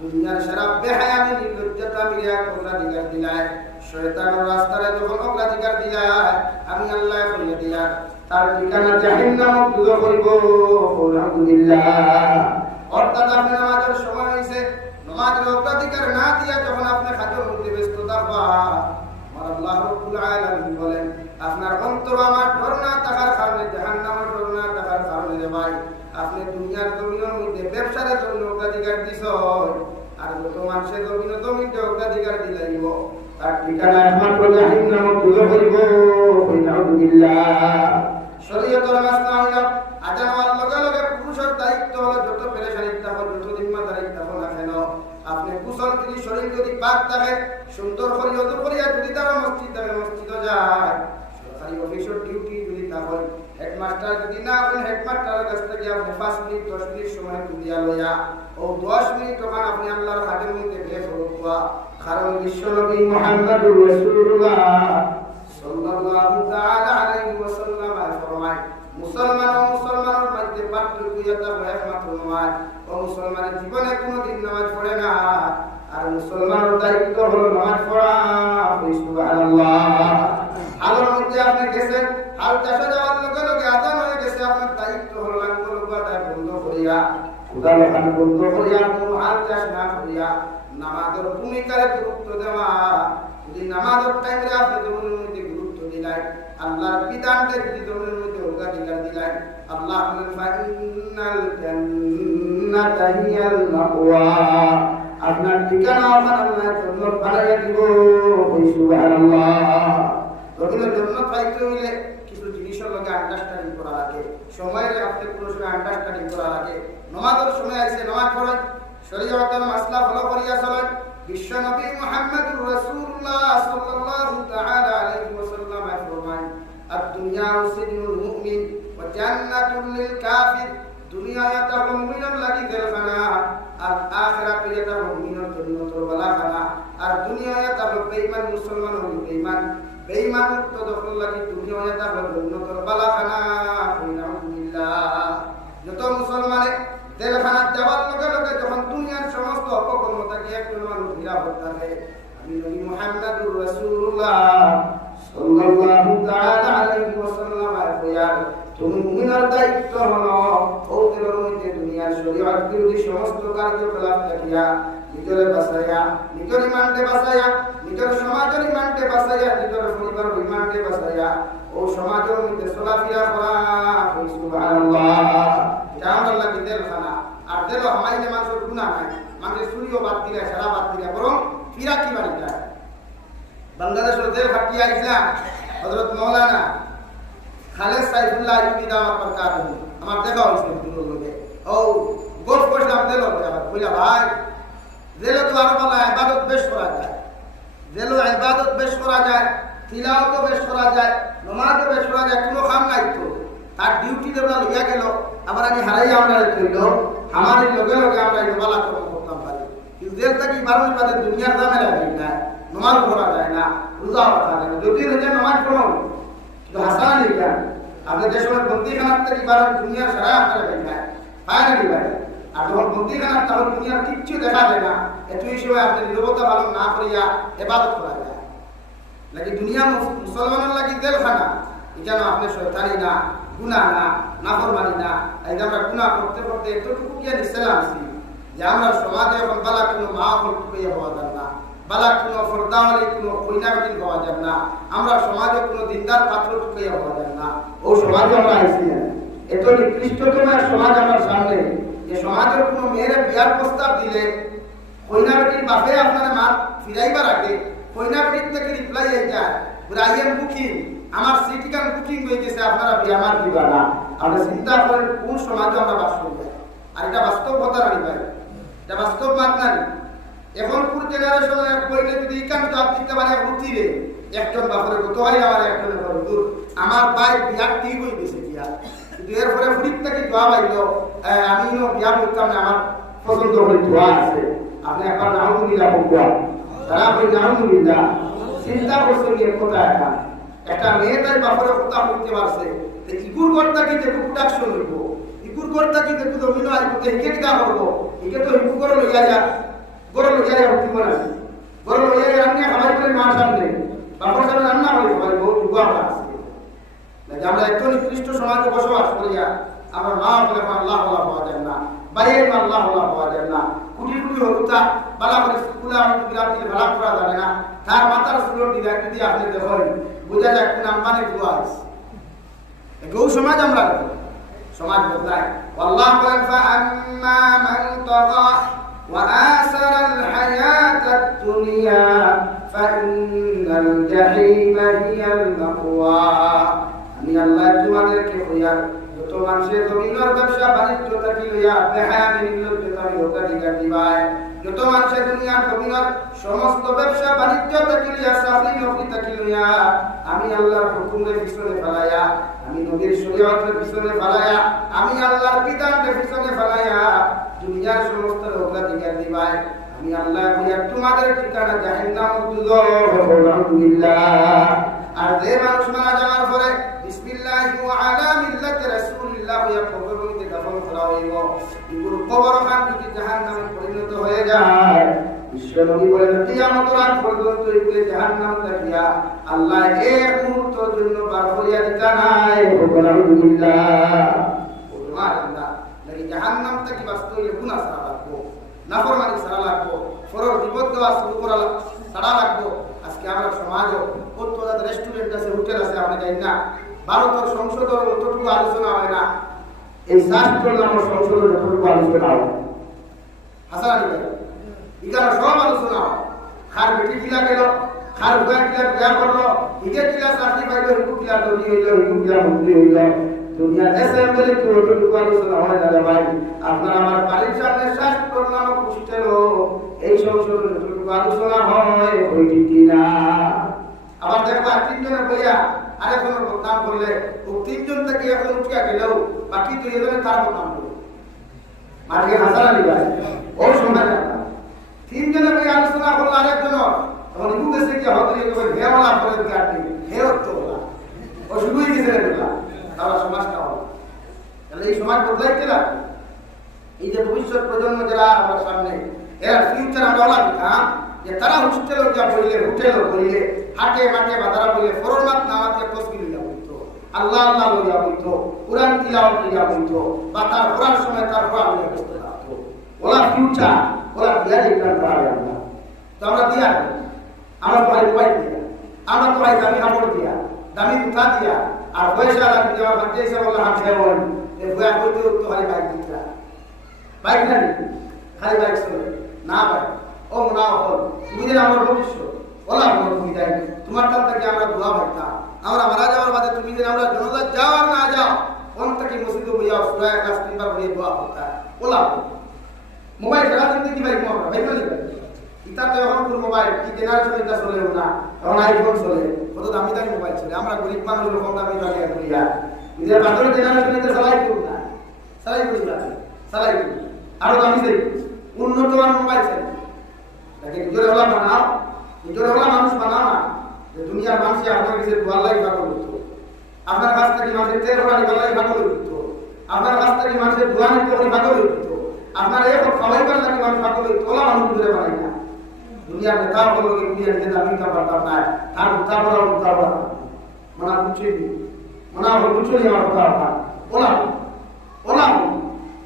দুনিয়ার সারা বেহায়ামি নির্লজ্জতা মিলিয়া অগ্রাধিকার দিলায় শয়তানের রাস্তায় যখন অগ্রাধিকার দিলায় আমি আল্লাহ কইয়া দিয়া তার ঠিকানা জাহান্নাম দূর করিব আলহামদুলিল্লাহ অর্থাৎ আপনি নামাজের সময় হয়েছে, নামাজের অগ্রাধিকার না দিয়া যখন আপনি খাদ্যের মধ্যে ব্যস্ত থাকবা, আমার আল্লাহ রাব্বুল আলামিন বলেন আপনার অন্তর আমার ডর না থাকার কারণে, জাহান্নামের ডর না থাকার কারণে রে ভাই আপনি দুনিয়ার জমিনের মধ্যে ব্যবসার জন্য অগ্রাধিকার দিছ, আর যত মানুষের জমিনের জমিতে অগ্রাধিকার দিলাইব তার ঠিকানা একমাত্র জাহান্নামে তুলে হইব। নাউযুবিল্লাহ। শরীয়তের মাসলা হইল আজান হওয়ার লগে লগে পুরুষের দায়িত্ব হলো যত পেরেশানি থাকো, যত জিম্মাদারি থাকো না কেন, আপনি কুশল তিনি শরীর যদি পাক থাকে সুন্দর করে ওযু করিয়া যদি তারা মসজিদ থাকে মসজিদে যায়, সরকারি অফিসের ডিউটি যদি তা হয়, হেডমাস্টার যদি না হন হেডমাস্টারের কাছ থেকে আপনি 5 মিনিট 10 মিনিট সময় দিয়া লইয়া ও 10 মিনিট তখন আপনি আল্লাহর হাতের মধ্যে বের হওয়া, কারণ বিশ্বনবী মুহাম্মদুর রাসূলুল্লাহ সাল্লাল্লাহু তাআলা আলাইহি ওয়াসাল্লাম ফরমায় মুসলমান ও মুসলমানের মধ্যে পার্থক্য এটা একমাত্র নামাজ। ও মুসলমানের জীবনে কোনোদিন নামাজ পড়ে না, আর মুসলমানের দায়িত্ব হলো নামাজ পড়া। সুবহানাল্লাহ। আলোর মধ্যে আপনি গেছেন, হাল চাষে যাওয়ার লগে লগে আজান হয়ে গেছে, আপনার দায়িত্ব হলো লাঙ্গল বাদায় বন্ধ করিয়া খুদা লোকান বন্ধ করিয়া কোনো হাল চাষ না করিয়া নামাজের ভূমিকার গুরুত্ব দেওয়া। যদি নামাজের টাইমে আপনি জীবনের মধ্যে গুরুত্ব দিলেন, আল্লাহর বিধানটা যদি জীবনের মধ্যে অগ্রাধিকার দিলেন, আল্লাহ বলেন ফাইনাল জান্নাতা হিয়াল মাওয়া, আপনার ঠিকানা আমার আল্লাহ জান্নাত বানাইয়া দিব। সুবহানাল্লাহ। তখন জান্নাত পাইতে হইলে কিছু জিনিসের লগে আন্ডারস্ট্যান্ডিং করা লাগে, সময়ের আপনি কোনো সময় আন্ডারস্ট্যান্ডিং করা লাগে। নামাজের সময় আছে নামাজ পড়েন, শরীয়তের মাসলা ফলো করিয়া চলেন। বিশ্ব নবী মুহাম্মদুর রাসূলুল্লাহ সাল্লাল্লাহু তাআলা আলাইহি ওয়াসাল্লাম ফরমান আদ-দুনিয়া সিজনুল মুমিন ওয়া জান্নাতুল লিল কাফির, দুনিয়া এটা মুমিনের লাগি জেলখানা, আর আখিরাত এটা মুমিনের জন্য তোরবালাখানা। আর দুনিয়া এটা বেঈমান মুসলমান ও বেঈমান বেঈমান তো দখল লাগি দুনিয়া এটা জন্য তোরবালাখানা। নাউযুবিল্লাহ। যত মুসলমানে জেলখানা যাওয়ার লগে লগে যখন দুনিয়ার সমস্ত অপকর্ম থেকে একজন মানুষ নিরাপদ থাকে, আমি নবী মুহাম্মদুর রাসূলুল্লাহ সাল্লাল্লাহু তাআলা আলাইহি ওয়াসাল্লাম বলেন তুমি মুমিনের দায়িত্ব হলো ওদের মধ্যে দুনিয়ার শরীয়ত বিরোধী সমস্ত কার্যকলাপ থেকে নিজের বাঁচায়া, নিজের ইমানকে বাঁচায়া, নিজের সমাজের ইমানকে বাঁচায়া, নিজের পরিবারের ইমানকে বাঁচায়া ও সমাজের মধ্যে চলাফেরা করা। সুবহানাল্লাহ। এটা আমরা লাগি জেলখানা, আর জেল হামাইলে মানুষের গুনাহ নাই, মানুষের চুরিও বাদ দিলে সারা বাদ দিলে বরং ফিরা কি বাড়ি যায়। বাংলাদেশের জেল খাটিয়া ইসলাম হযরত মাওলানা খালেদ সাইফুল্লাহ আইয়ুবী দাওয়াত বরকাত আমার দেখা হয়েছে দুটোর মধ্যে। ও গোল করলাম জেল আবার কইলা ভাই জেলে তো আরো বলা ইবাদত বেশ করা যায়, জেলে ইবাদত বেশ করা যায়, তিলাওয়াত বেশ করা যায়, নামাজ বেশ করা যায়, কোনো কাম নাই তো। তার ডিউটি দেবলা লইয়া গেল, আবার আমি হারাই আমরা কইল আমাদের লগে লগে আমরা ইবাদত করতাম পারি। কিন্তু জেল থেকে বারোই বাদে দুনিয়ার দামে লাগে না, নামাজ পড়া যায় না, রোজা রাখা যায় না। যদি রোজা নামাজ পড়ো কিন্তু হাসান লিখা আপনি যে সময় বন্দিখানার থেকে বারো দুনিয়ার সারা আপনারা দেখায় ফাইনালি ভাই, আর যখন বন্দিখানার তখন দুনিয়ার কিচ্ছু দেখা যায় না, এতই সময় আপনি নিরবতা পালন না করিয়া ইবাদত করা যায় নাকি দুনিয়া মুসলমানের লাগি জেলখানা। এখানে আপনি শয়তানি না, গুনাহ না, নাফরমানি না, এই যে আমরা গুনাহ করতে করতে এতটুকু কি নিশ্চয় আসছি যে আমরা সমাজে এখন বালা কোনো মাহফিল টুকাইয়া হওয়া যায় না, বালা কোনো ফরদাওয়ালি কোনো কইনাবাটি হওয়া যায় না, আমরা সমাজে কোনো দিনদার পাত্র টুকাইয়া হওয়া যায় না। ও সমাজে আমরা আইছি এত নিকৃষ্টতম সমাজ আমার সামনে, যে সমাজের কোনো মেয়ের বিয়ার প্রস্তাব দিলে কইনাবাটির বাপে আপনারা মা ফিরাইবার আগে কইনাবাটির থেকে রিপ্লাই আই যায় আই এম বুকিং, আমার সিট ঠিকান বুকিং হয়ে গেছে, আপনারা বিয়া আমার দিবা না। আমরা চিন্তা করেন কোন সমাজে আমরা বাস করি। আর এটা বাস্তব কথা রানি ভাই, এটা বাস্তব মাত না। এখন পুরো জেনারেশনে কইলে যদি ইকান জবাব দিতে পারে রুচিরে একজন বাপরে কত হয় আমার একজনের বড় দূর আমার ভাই বিয়া ঠিক হয়ে গেছে বিয়া, কিন্তু এরপরে ফুরিত থেকে জবাব আইলো আমি বিয়া করতাম না, আমার পছন্দ করে দোয়া আছে। আপনি একবার নাউজুবিল্লাহ বলবেন, তারা আপনি নাউজুবিল্লাহ চিন্তা করছেন এর কথা। একটা মেয়ে তার বাপরে কথা বলতে পারছে, ইকুর কর্তাকে যে প্রোডাকশন হইব, ইকুর কর্তাকে যে অভিনয় আইব, একে কিনা করবো, একে তো ইকু করে লইয়া যা গরম লইয়া উঠি না, গরম লইয়া রান্না খাবার করে মার সামনে বাপর সামনে রান্না করে সবাই বহু যুগ আমরা আছে। আমরা এত নিকৃষ্ট সমাজে বসবাস করিয়া আমার মা বলে আল্লাহ আল্লাহ পাওয়া যায় না, বাইরে আল্লাহ আল্লাহ পাওয়া যায় না, কুটি কুটি হরুতা বালা করে স্কুলে আমি বিরাট দিলে ভাড়া করা যাবে না, তার মাথার সুলোর দিলে যদি আপনি দেখেন বোঝা যায় কোন আম্বানি দোয়া আছে। কেউ সমাজ আমরা সমাজ বদলায়। আল্লাহ বলেন ফাআম্মা মান তাগা ওয়া আসারাল হায়াতাদ দুনিয়া ফাইন্নাল জাহিমা হিয়াল মাওয়া। আমি আল্লাহ তোমাদেরকে কইয়া যত মানুষের জমিনের ব্যবসা বাণিজ্য থাকি লইয়া বেহায়ানি নির্লজ্জতামি ওটা দিগা দিবায়, যত মানুষের দুনিয়ার জমিনের সমস্ত ব্যবসা বাণিজ্য থাকি লইয়া চাকরি নকরি থাকি লইয়া আমি আল্লাহর হুকুমের পিছনে ফেলাইয়া, আমি নবীর শরীয়তের পিছনে ফেলাইয়া, আমি আল্লাহর বিধানের পিছনে ফেলাইয়া দুনিয়ার সমস্ত লোকরা দিগা দিবায়, আমি আল্লাহ কইয়া তোমাদের ঠিকানা জাহান্নাম দুজখ। আলহামদুলিল্লাহ। আর যে মানুষ মারা যাওয়ার পরে বিসমিল্লাহি ওয়া আলা মিল্লাতি রাসূলিল্লাহ ইয়া কবরকে দাফন করা হইব, এগুলো কবরখান যদি জাহান্নামে পরিণত হয়ে যায়, বিশ্বনবী বলেন কিয়ামতের আগ পর্যন্ত এগুলো জাহান্নাম থেকে আল্লাহ এক মুহূর্তের জন্য বার করিয়া দিতে নাই। আলহামদুলিল্লাহ। সুবহানাল্লাহ। লাগি জাহান্নাম থেকে বাঁচতে হইলে গুনাহ ছাড়া লাগবো, নাফরমানি ছাড়া লাগবো, ফরজ বিপদ দেওয়া শুরু করা ছাড়া লাগবো। আজকে আমরা সমাজও কত রেস্টুরেন্ট আছে, হোটেল আছে, আমরা যাই না। ভারতের সংসদের অতটুকু আলোচনা হয় না, এই শাস্ত্র নামের সংসদের যতটুকু আলোচনা হয় হাসান আলী ভাই এখানে সব আলোচনা হয়। খার বেটি কিলা গেল, খার ভুয়া কিলা বিয়া করলো, নিজের কিলা চাকরি পাইল, হিন্দু কিলা দলি হইল, হিন্দু কিলা মন্ত্রী হইল, দুনিয়ার অ্যাসেম্বলি অতটুকু আলোচনা হয় না ভাই। আপনার আমার বাড়ির সামনে শাস্ত্র নামক পুষ্টের এই সংসদের যতটুকু আলোচনা হয় ওইটি কিনা। আবার দেখবা তিনজনের বইয়া আরেকজনের বদনাম করলে ও তিনজন থেকে এখন উঠিয়া গেলেও বাকি দুইজনে তার বদনাম করবে। মাটিকে হাসান আলী ভাই ও শোনা যায় না, তিনজনের বইয়া আলোচনা করলে আরেকজন তখন ইবু গেছে কি হতরি হেওয়ালা করে কাটনি হেও তো ও শুধুই গেছে না, তারা সমাজটা হলো। তাহলে এই সমাজ বদলাইতে না, এই যে ভবিষ্যৎ প্রজন্ম যারা আমার সামনে এরা ফিউচার আমরা ওলা দিতাম যে তারা হোস্টেল যা বললে, হোটেল বললে, হাটে মাঠে বাজারা বললে ফরমাত নামাতে তসবিহ লইয়া বলতো, আল্লাহ আল্লাহ লইয়া বলতো, কুরআন তিলাওয়াত লইয়া বলতো, বা তার পড়ার সময় তার পড়া লইয়া বসতে থাকতো। ওলা ফিউচার ওলা দিয়া দিতাম পারে আমরা। তো আমরা দিয়া আমরা তো মোবাইল দিয়া, আমরা তো দামি কাপড় দিয়া, দামি জুতা দিয়া, আর পয়সা লাগি দেওয়া ভাবতে এসে বললে হাত খেয়ে এই বয়া করতে তো খালি বাইক দিতা, বাইক না খালি বাইক চলে না ভাই। ও না হল তুমি যেন আমার ভবিষ্যৎ ওলা বলো, তুমি যাই তোমার টান থেকে আমরা দোয়া ভাইতাম, আমরা মারা যাওয়ার বাদে তুমি যেন আমরা জনতা যাও আর না যাও কোন থেকে মসজিদে বইয়া সুরা এক কাজ তিনবার বইয়ে দোয়া করতা ওলা মোবাইল সারা জিন্দগি ভাই আমরা ভাই বলি ইতা তো এখন পুরো মোবাইল কি জেনারেশন এটা চলে না, এখন আইফোন চলে, কত দামি দামি মোবাইল চলে। আমরা গরিব মানুষ কম দামি দামি করিয়া নিজের বাদরের জেনারেশন এটা চালাই করুন না, চালাই করি না, চালাই করি আরো দামি দেই উন্নত মানের মোবাইল চাই। তাকে নিজের হলা বানাও, নিজের হলা মানুষ বানাও না যে দুনিয়ার মানুষ আপনার কাছে দোয়াল্লাই ভালো করতো, আপনার কাছ থেকে মানুষের তেল হলা নিবাল্লাই ভালো করতো, আপনার কাছ থেকে মানুষের দোয়া নিতে হলে ভালো করতো, আপনার এক খাওয়াইবার লাগে মানুষ ভালো করতো, ওলা মানুষ দূরে বানাই না। দুনিয়ার নেতা বলো কি দুনিয়ার নেতা আমি তা পারতাম না, তার উত্তা বলা উত্তা বলা মনা বুঝে নি, মনা বুঝে নি আমার উত্তা বলা ওলা ওলা।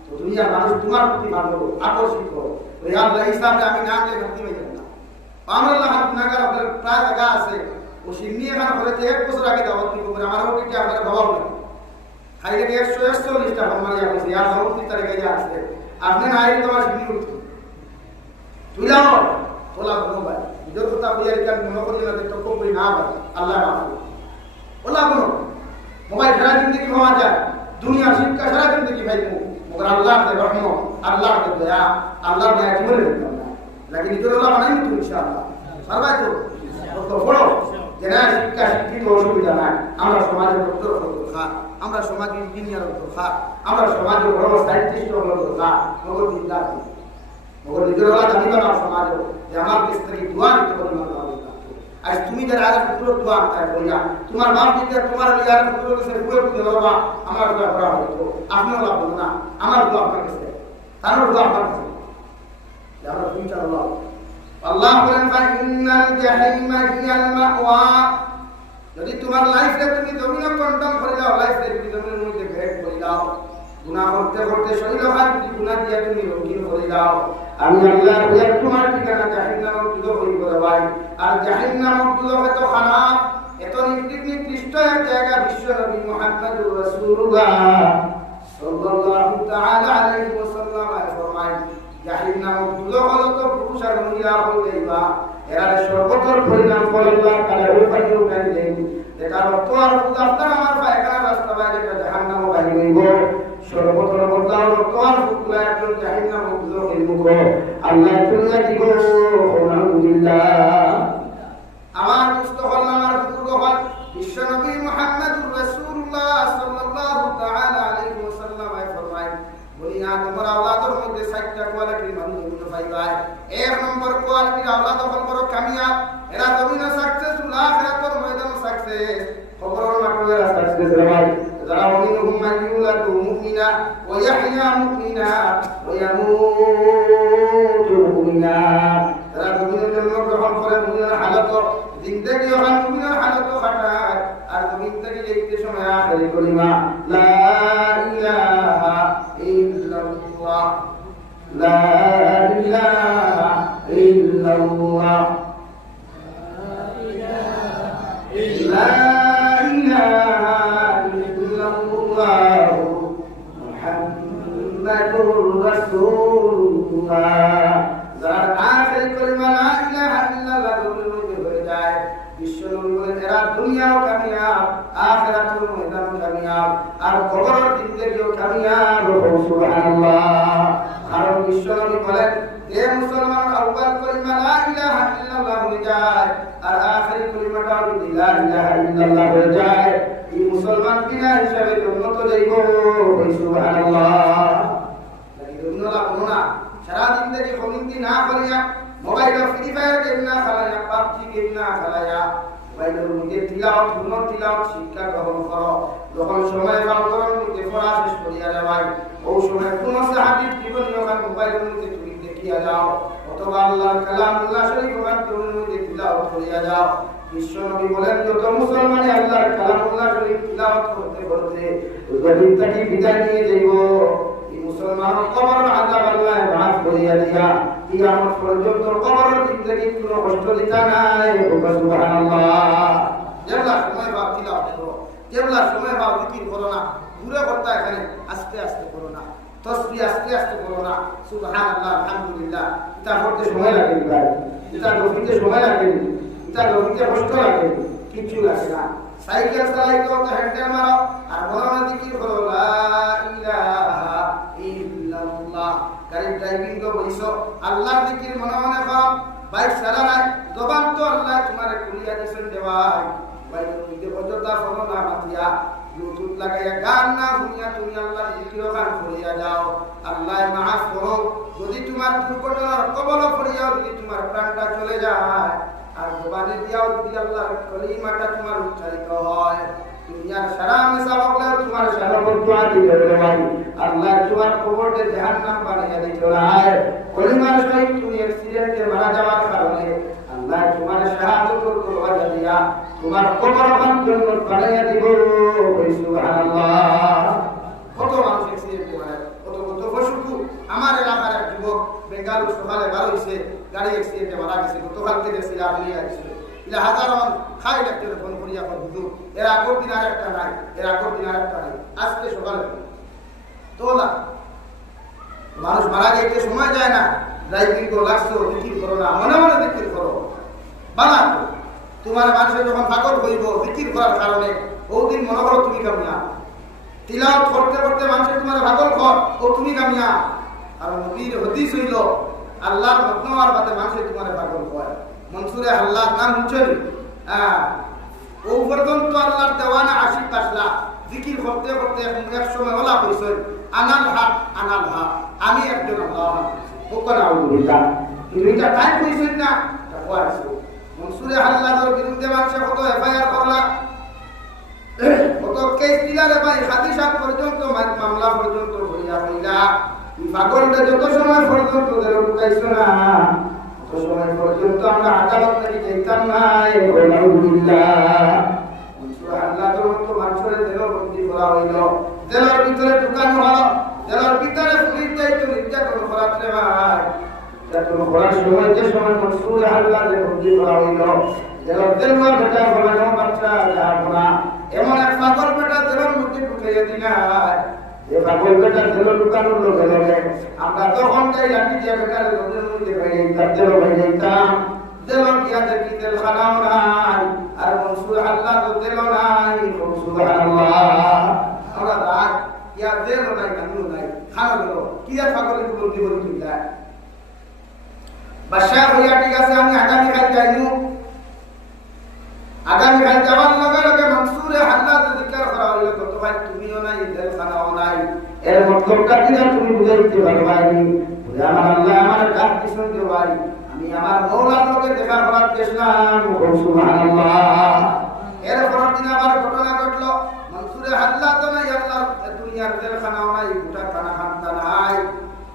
তো দুনিয়ার মানুষ তোমার প্রতি ভালো আকর্ষিত ওই আল্লাহ হিসাবে আমি না গেলে ঘাটতি হয়ে যাবো না। আমরা হাত নাগার আপনার প্রায় জায়গা আছে ও সিন্নি এখানে হলেতে 1 বছর আগে দাওয়াত দিব করে আমার ওকে কি আপনার ভাবাও লাগে খাই থেকে 141টা ফরমালি আছে আর 29 তারিখে যা আছে আপনি না আইলে তোমার সিন্নি উঠতো তুইলাও তোলা কোনো ভাই নিজের কথা বইয়া রেখে মনে করলে না তো কম না ভাই আল্লাহ মাফ ওলা কোনো মোবাইল সারা জিন্দগি হওয়া যায়, দুনিয়া শিক্ষা সারা জিন্দগি ভাই মগর আল্লাহ কে রহমত, আল্লাহ কে দয়া, আল্লাহ দয়া জীবনে দিতাম লাগে নিজের ওলা বানাই তো ইনশাআল্লাহ সবাই তো বড় যারা শিক্ষা শিক্ষিত অসুবিধা নাই। আমরা সমাজের ডক্টর হওয়ার দরকার, আমরা সমাজের ইঞ্জিনিয়ার হওয়ার দরকার, আমরা সমাজের বড় সায়েন্টিস্ট হওয়ার দরকার, মগর দিনটা মগর নিজের ওলা দাবি বানাও সমাজে যে আমার কাছ থেকে দোয়া নিতে পারি না। আজ তুমি যারা আজ পুরো দোয়া আনতে বলিয়া তোমার বাপ দিকে তোমার লিয়ার পুরো কাছে পুরো পুরো বাবা আমার দোয়া করা হতো, আপনিও লাভ হতো না, আমার দোয়া আপনার কাছে, তার দোয়া আপনার কাছে আমরা ইনশাআল্লাহ। আল্লাহ বলেন ফাইনাল জাহিমা হিয়াল মাওয়া, যদি তোমার লাইফে তুমি জমিনে কন্ট্রোল করে দাও, লাইফে তুমি জমিনের মধ্যে ভেট করে দাও, গুনাহ করতে করতে শরীর হাত গুনাহ দিয়া তুমি রঙিন করে দাও আমি আল্লাহ ওই তোমার ঠিকানা জাহান্নামের দুলো হই বলে ভাই আর জাহান্নামের দুলো এত খারাপ এত নিকৃষ্ট এক জায়গা বিশ্ব নবী মুহাম্মদুর রাসূলুল্লাহ সাল্লাল্লাহু তাআলা আলাইহি ওয়াসাল্লাম ফরমায় জাহান্নামের দুলো হলো তো পুরুষ আর মহিলা হইবা এরা সর্বতর পরিণাম আল্লাহ তাআলা উপায় উঠাই দেন এটা রক্ত আর আপনার আমার পায়খানা রাস্তা বাইরে জাহান্নামে বাহির হইব সর্বতর বদলাও রক্ত আর ফুকলা একজন জাহান্নামে দুলো হইব আল্লাহ তুল্লাহ দিব আলহামদুলিল্লাহ আমার মুস্তফা আমার বুজুর্গগণ বিশ্ব নবী মুহাম্মদুর রাসূলুল্লাহ সাল্লাল্লাহু তাআলা আলাইহি ওয়াসাল্লাম ফরমায় বলি তোমার আওলাদের মধ্যে 60টা কোয়ালিটির মানুষ পাইবা এক নম্বর কোয়ালিটির আওলাদ হল বড় কামিয়াব এরা দুনিয়া সাকসেসফুল আখিরাতের ময়দানে সাকসেস কবরের মাঠে সাকসেস ভাই যারা মিনহুম মান ইউলাদু মুমিনা ওয়া ইয়াহইয়া মুমিনা ওয়া ইয়ামুতু মুমিনা যারা দুনিয়ার জন্য গ্রহণ করে মুমিনের হালত জিন্দেগি ওখান মুমিনের হালত খাটায় আর জমিন থেকে দেখতে সময় আখেরি কলিমা লা ইলাহা ইল্লাল্লাহ লা ইলাহা ইল্লাল্লাহ লা ইলাহা ইল্লাল্লাহ মুহাম্মাদুর রাসূলুল্লাহ যারা আখেরি কলিমা লা ইলাহা ইল্লাল্লাহ হয়ে যায় বিশ্বনবী বলেন এরা দুনিয়াও কামিয়াব আখিরাতের ময়দানেও কামিয়াব আর কবরের জিন্দেগিও কামিয়াব সুবহানাল্লাহ কারণ বিশ্বনবী বলেন যে মুসলমান আউয়াল কলিমা লা ইলাহা ইল্লাল্লাহ হয়ে যায় আর আখেরি কলিমাটা যদি লা ইলাহা ইল্লাল্লাহ হয়ে যায় এই মুসলমান বিনা হিসাবে জান্নাত যাইব সুবহানাল্লাহ লাগি দুনিয়া কোনো না সারা জিন্দেগি খমিন্দি না করিয়া মোবাইল ফ্রি ফায়ার গেম না খেলায়া পাবজি গেম না খেলায়া মোবাইলের মধ্যে তিলাওয়াত গুণ তিলাওয়াত শিক্ষা গ্রহণ করো যখন সময় পাও করার মধ্যে পড়া শেষ করিয়া যাবাই ওই সময় কোন সাহাবীর জীবনী ওখান মোবাইলের মধ্যে তুমি দেখিয়া যাও অথবা আল্লাহর কালামুল্লাহ শরীফ ওখান তোমার মধ্যে তিলাওয়াত করিয়া যাও বিশ্ব নবী বলেন যত মুসলমান আল্লাহর কালামুল্লাহ শরীফ তিলাওয়াত করতে করতে ওই থেকে বিদায় নিয়ে যাইব এই মুসলমান কবর আযাব আল্লাহ মাফ করিয়া দিয়া কিয়ামত পর্যন্ত কবরের জিন্দেগি কোনো কষ্ট দিতা নাই সুবহানাল্লাহ যেগুলা সময় ভাব তিলাওয়াত করো যেগুলা সময় ভাব জিকির করো না ঘুরে করতে এখানে আস্তে আস্তে করো না তসবিহ আস্তে আস্তে করো না সুবহানাল্লাহ আলহামদুলিল্লাহ এটা করতে সময় লাগে ভাই এটা রফিতে সময় লাগে এটা রফিতে কষ্ট লাগে কিছু লাগে না সাইকেল চালাইতে তো হ্যান্ডেল মারো আর মনে জিকির করো লা ইলাহা ইল্লাল্লাহ গাড়ি ড্রাইভিং তো বইছো আল্লাহর জিকির মনে মনে করো বাইক চালানাই জবান তো আল্লাহ তোমারে কুলিয়া দিছেন দেওয়াই বাইক নিতে অযথা ফোন না মাতিয়া ব্লুটুথ লাগাইয়া গান না শুনিয়া তুমি আল্লাহর জিকির গান করিয়া যাও আল্লাহ মাফ করো যদি তোমার দুর্ঘটনার কবলে পড়িয়াও যদি তোমার প্রাণটা চলে যায় আর জবানে দিয়াও যদি আল্লাহর কলিমাটা তোমার উচ্চারিত হয় দুনিয়ার সারা মেসা বকলে তোমার সারা বদুয়া দিবে ভাই আল্লাহ তোমার কবরতে জাহান্নাম বানিয়ে দিতে হয় কলিমার সহিত তুমি অ্যাক্সিডেন্টে মারা যাওয়ার কারণে আল্লাহ তোমার শাহাদাত করওয়া দিয়া তোমার কবর জান্নাত বানিয়ে দিব সুবহানাল্লাহ কত মানুষ অ্যাক্সিডেন্টে মারা কত কত পশুকু আমার এলাকার এক যুবক বেঙ্গালুরু সকালে বার হইছে গাড়ি অ্যাক্সিডেন্টে মারা গেছে গতকালকে দেখছি আপনি আইছে ইলা হাজারন খাই লাগতে ফোন করিয়া কর হুজুর এর আগের দিন আরেকটা নাই এর আগের দিন আরেকটা নাই আজকে সকালে তোলা মানুষ মারা যাইতে সময় যায় না ড্রাইভিং করো লাগছো জিকির করো না মনে মনে জিকির করো বানা তোমার মানুষে যখন পাগল হইব জিকির করার কারণে ওদিন মনে করো তুমি কামিয়া তিলাওয়াত করতে করতে মানুষের তোমার পাগল কর ও তুমি কামিয়া আর নবীর হাদিস হইল আল্লাহর মতনওয়ার বাতে মানুষের তোমার পাগল হয় মনসুরে আল্লাহর নাম উচ্চারি ও পর্যন্ত আল্লাহর দেওয়ানা আশিক আসলা জিকির করতে করতে এক সময় ওলা কইছে আনাল হক আমি একজন আল্লাহ ওকর আউযুবিল্লাহ তুমি এটা তাই কইছেন না তাকওয়া আছে মনসুরে আল্লাহর বিরুদ্ধে মানুষ কত এফআইআর করলা কত কেস দিলারে ভাই হাদিসা পর্যন্ত মামলা পর্যন্ত হইয়া হইলা পাগলটা যত সময় পর্যন্ত ঢুকাইছো না তত সময় পর্যন্ত আমরা আদালত থেকে যেতাম না আলহামদুলিল্লাহ আল্লাহ তো মানুষের দেহ বন্দী করা হইল জেলের ভিতরে ঢুকানো হলো, জেলের ভিতরে পুলিশ দায়িত্ব নির্যাতন করাতে ভাই, নির্যাতন করার সময় যে সময় মনসুর হাল্লাতে বন্দি করা হইল, জেলের জেলওয়ার বেটা ফলানো বাচ্চা যাবো না, এমন এক পাগল বেটা জেলের মধ্যে ঢুকাইয়া দিলাই, যে পাগল বেটা জেলে ঢুকানোর লোকে লোকে আমরা তখন যাই লাঠি দিয়ে বেটার জেলের মধ্যে বাইরে যেতাম, জেলে বাইরে যেতাম, জেলের গিয়া দেখি জেলখানাও নাই, আর মনসুর হাল্লা তো জেলও নাই, সুবহানাল্লাহ। আমরা রাত ইয়া জেলও নাই, কানুন নাই, খানা গেল কি আর পাগলের বন্দি বলি তুইলা বাদশাহ হইয়া ঠিক আছে আমি আগামীকাল যাইনু, আগামীকাল যাওয়ার লগে লগে মনসুরে হাল্লা জিকির করা হইল, কত ভাই তুমিও নাই জেলখানাও নাই, এর মতলবটা কি না তুমি বুঝাইতে পারবানি, আমার আল্লাহ আমার ডাক দিছেন যে ভাই আমি আমার মওলার লগে দেখা করার চেষ্টা, সুবহানাল্লাহ। এর পরের দিন আবার ঘটনা ঘটলো, মনসুরে হাল্লা তো নাই, আল্লাহর দুনিয়ার জেলখানাও নাই, গোটা খানা খান্তা নাই,